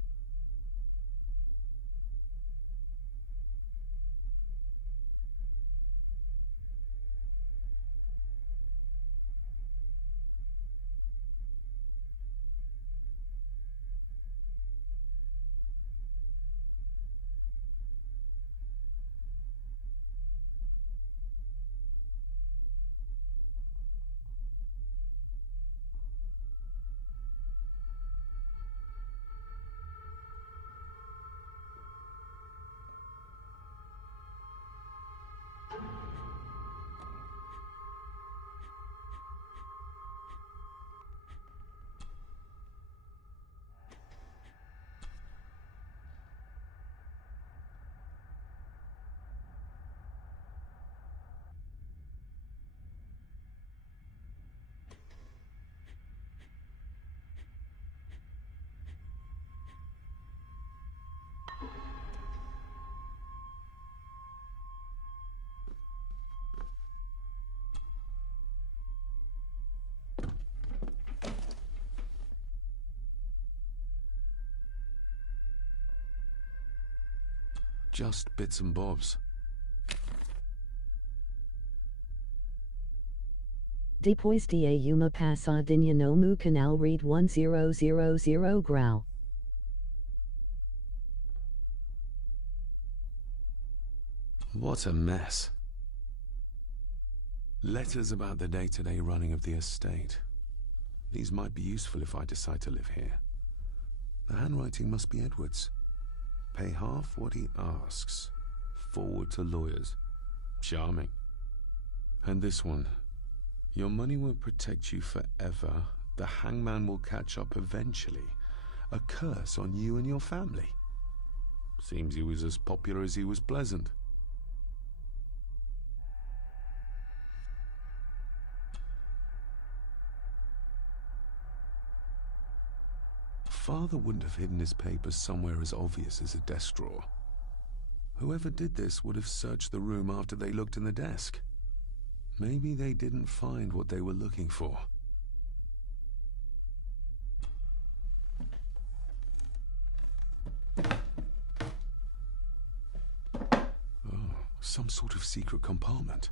Just bits and bobs. Depois de uma passadinha no mu canal read 1000 grau. What a mess. Letters about the day-to-day running of the estate. These might be useful if I decide to live here. The handwriting must be Edward's. Pay half what he asks. Forward to lawyers. Charming. And this one. Your money won't protect you forever. The hangman will catch up eventually. A curse on you and your family. Seems he was as popular as he was pleasant. Father wouldn't have hidden his papers somewhere as obvious as a desk drawer. Whoever did this would have searched the room after they looked in the desk. Maybe they didn't find what they were looking for. Oh, some sort of secret compartment.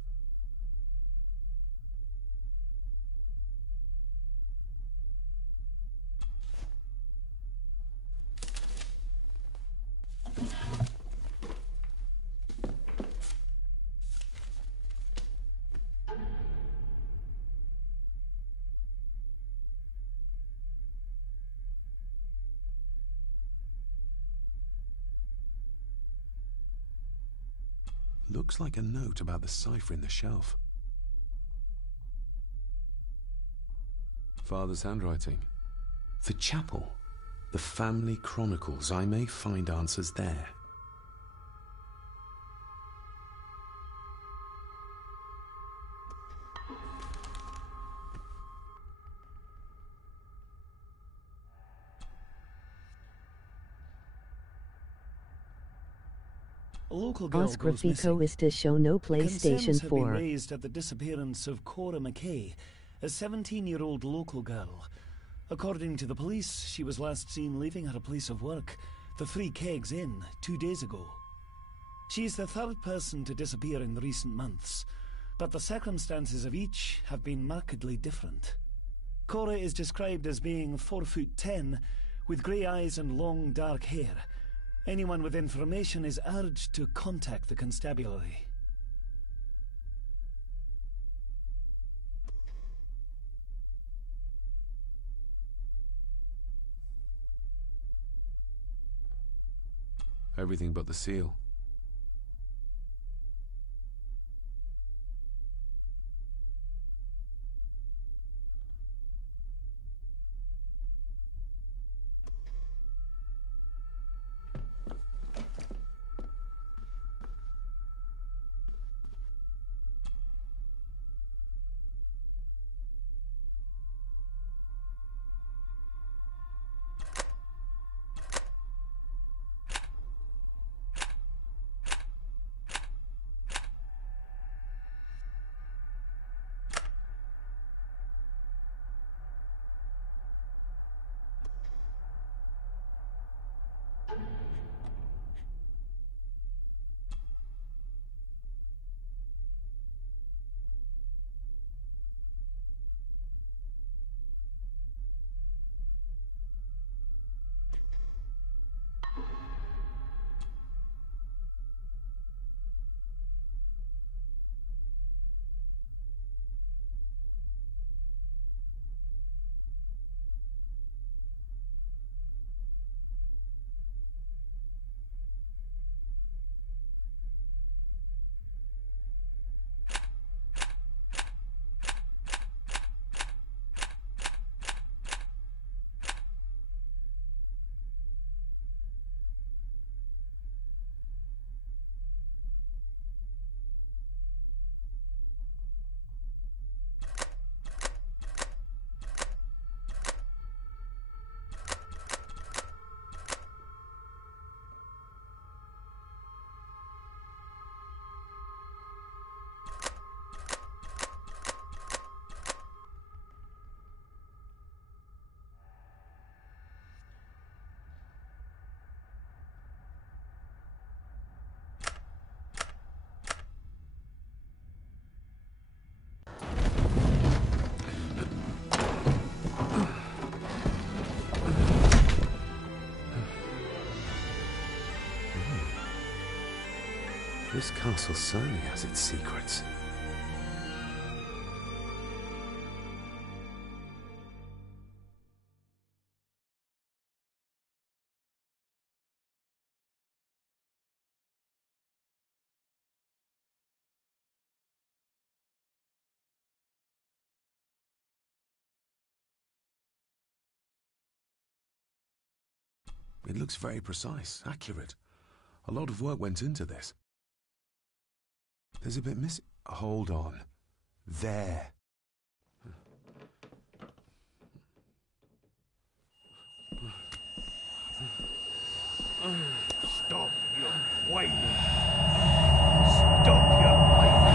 Looks like a note about the cipher in the shelf. Father's handwriting. The chapel. The family chronicles. I may find answers there. A local girl Os goes missing. Grafico is to show no PlayStation Concerns have been 4. raised at the disappearance of Cora McKay, a 17-year-old local girl. According to the police, she was last seen leaving her place of work, the 3 kegs in 2 days ago. She's the 3rd person to disappear in recent months, but the circumstances of each have been markedly different. Cora is described as being 4'10", with grey eyes and long dark hair. Anyone with information is urged to contact the constabulary. Everything but the seal. This castle certainly has its secrets. It looks very precise, accurate. A lot of work went into this. There's a bit missing. Hold on. There. Stop your whining. Stop your whining.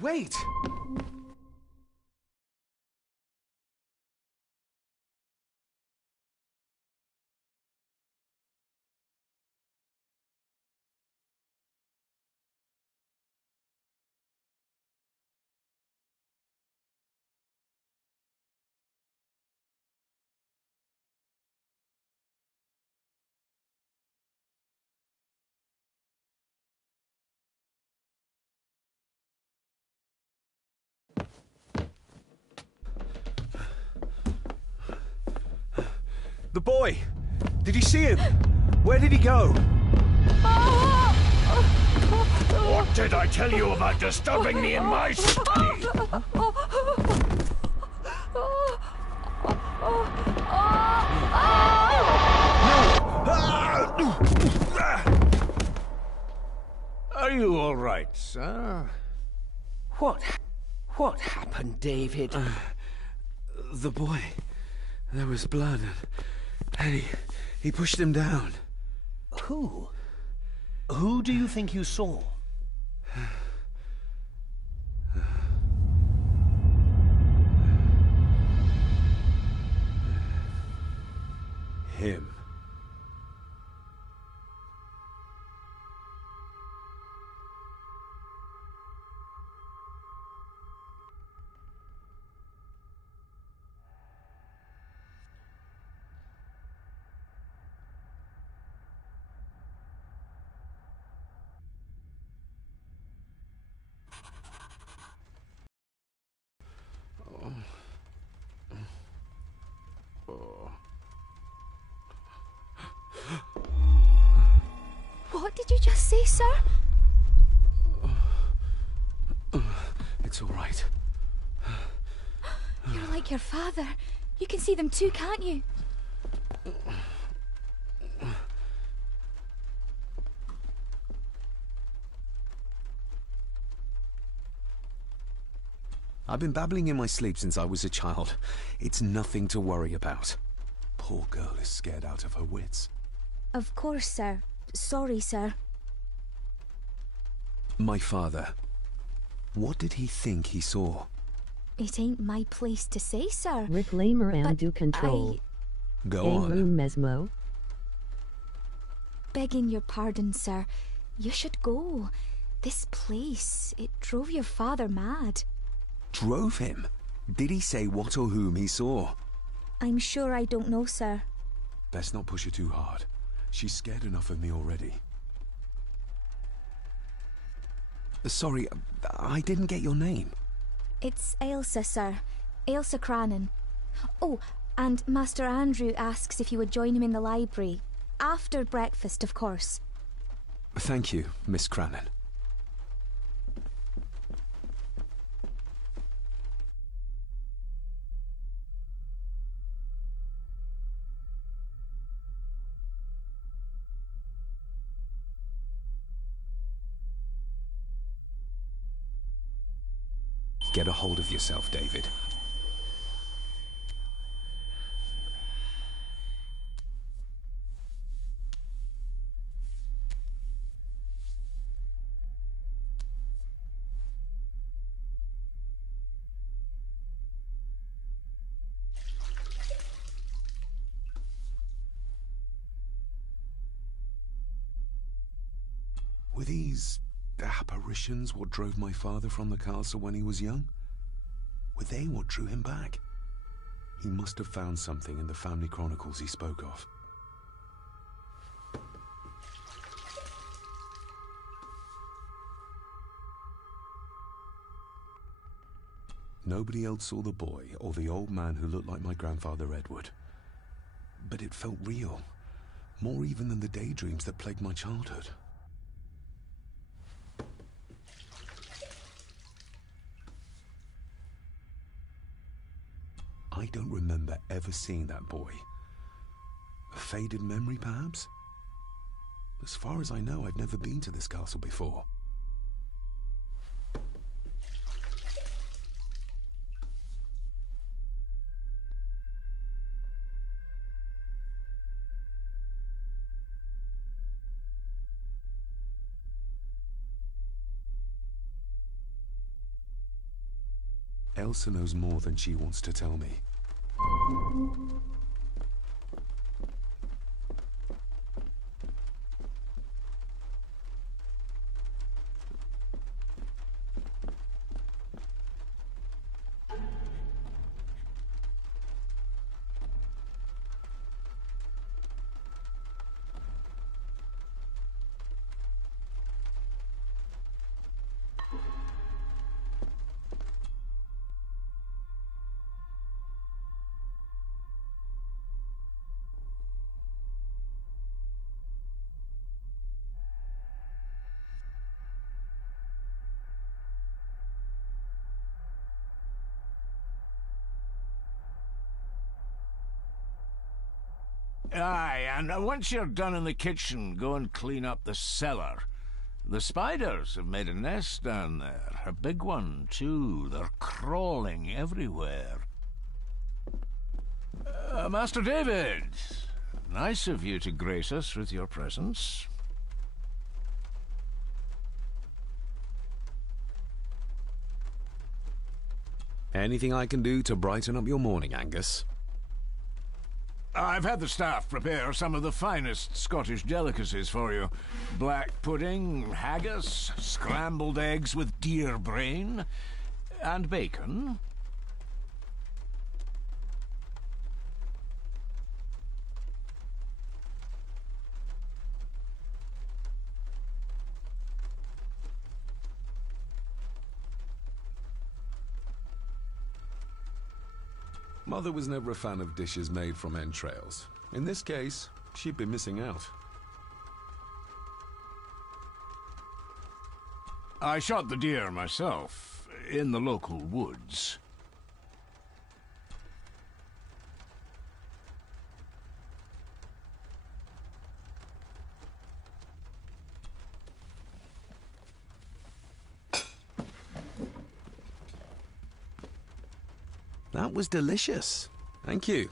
Wait! The boy! Did you see him? Where did he go? What did I tell you about disturbing me in my study? Are you all right, sir? What happened, David? The boy. There was blood, and he pushed him down. Who? Who do you think you saw? Him. What did you just say, sir? It's all right. You're like your father. You can see them too, can't you? I've been babbling in my sleep since I was a child. It's nothing to worry about. Poor girl is scared out of her wits. Of course, sir. Sorry, sir. My father. What did he think he saw? It ain't my place to say, sir. Reclaimer and do control. Go on. Room Mesmo. Begging your pardon, sir. You should go. This place, it drove your father mad. Drove him? Did he say what or whom he saw? I'm sure I don't know, sir. Best not push her too hard. She's scared enough of me already. Sorry, I didn't get your name. It's Ailsa, sir. Ailsa Crannan. Oh, and Master Andrew asks if you would join him in the library. After breakfast, of course. Thank you, Miss Crannan. Get a hold of yourself, David. Were these apparitions what drove my father from the castle when he was young? Were they what drew him back? He must have found something in the family chronicles he spoke of. Nobody else saw the boy or the old man who looked like my grandfather Edward. But it felt real, more even than the daydreams that plagued my childhood. I don't remember ever seeing that boy. A faded memory, perhaps? As far as I know, I'd never been to this castle before. Elsa knows more than she wants to tell me. Aye, and once you're done in the kitchen, go and clean up the cellar. The spiders have made a nest down there. A big one, too. They're crawling everywhere. Master David, nice of you to grace us with your presence. Anything I can do to brighten up your morning, Angus? I've had the staff prepare some of the finest Scottish delicacies for you. Black pudding, haggis, scrambled eggs with deer brain, and bacon. Mother was never a fan of dishes made from entrails. In this case, she'd be missing out. I shot the deer myself, in the local woods. That was delicious. Thank you.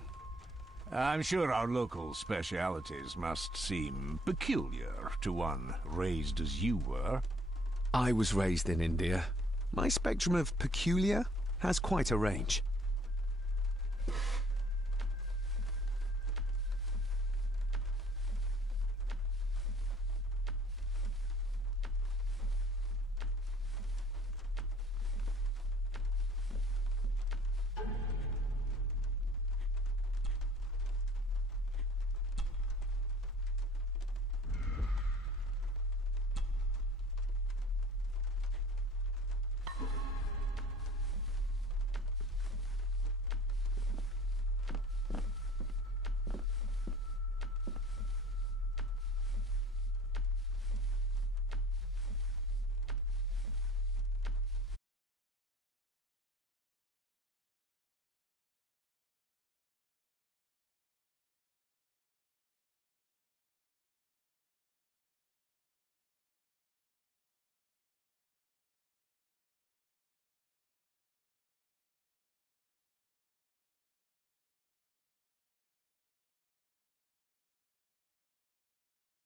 I'm sure our local specialities must seem peculiar to one raised as you were. I was raised in India. My spectrum of peculiar has quite a range.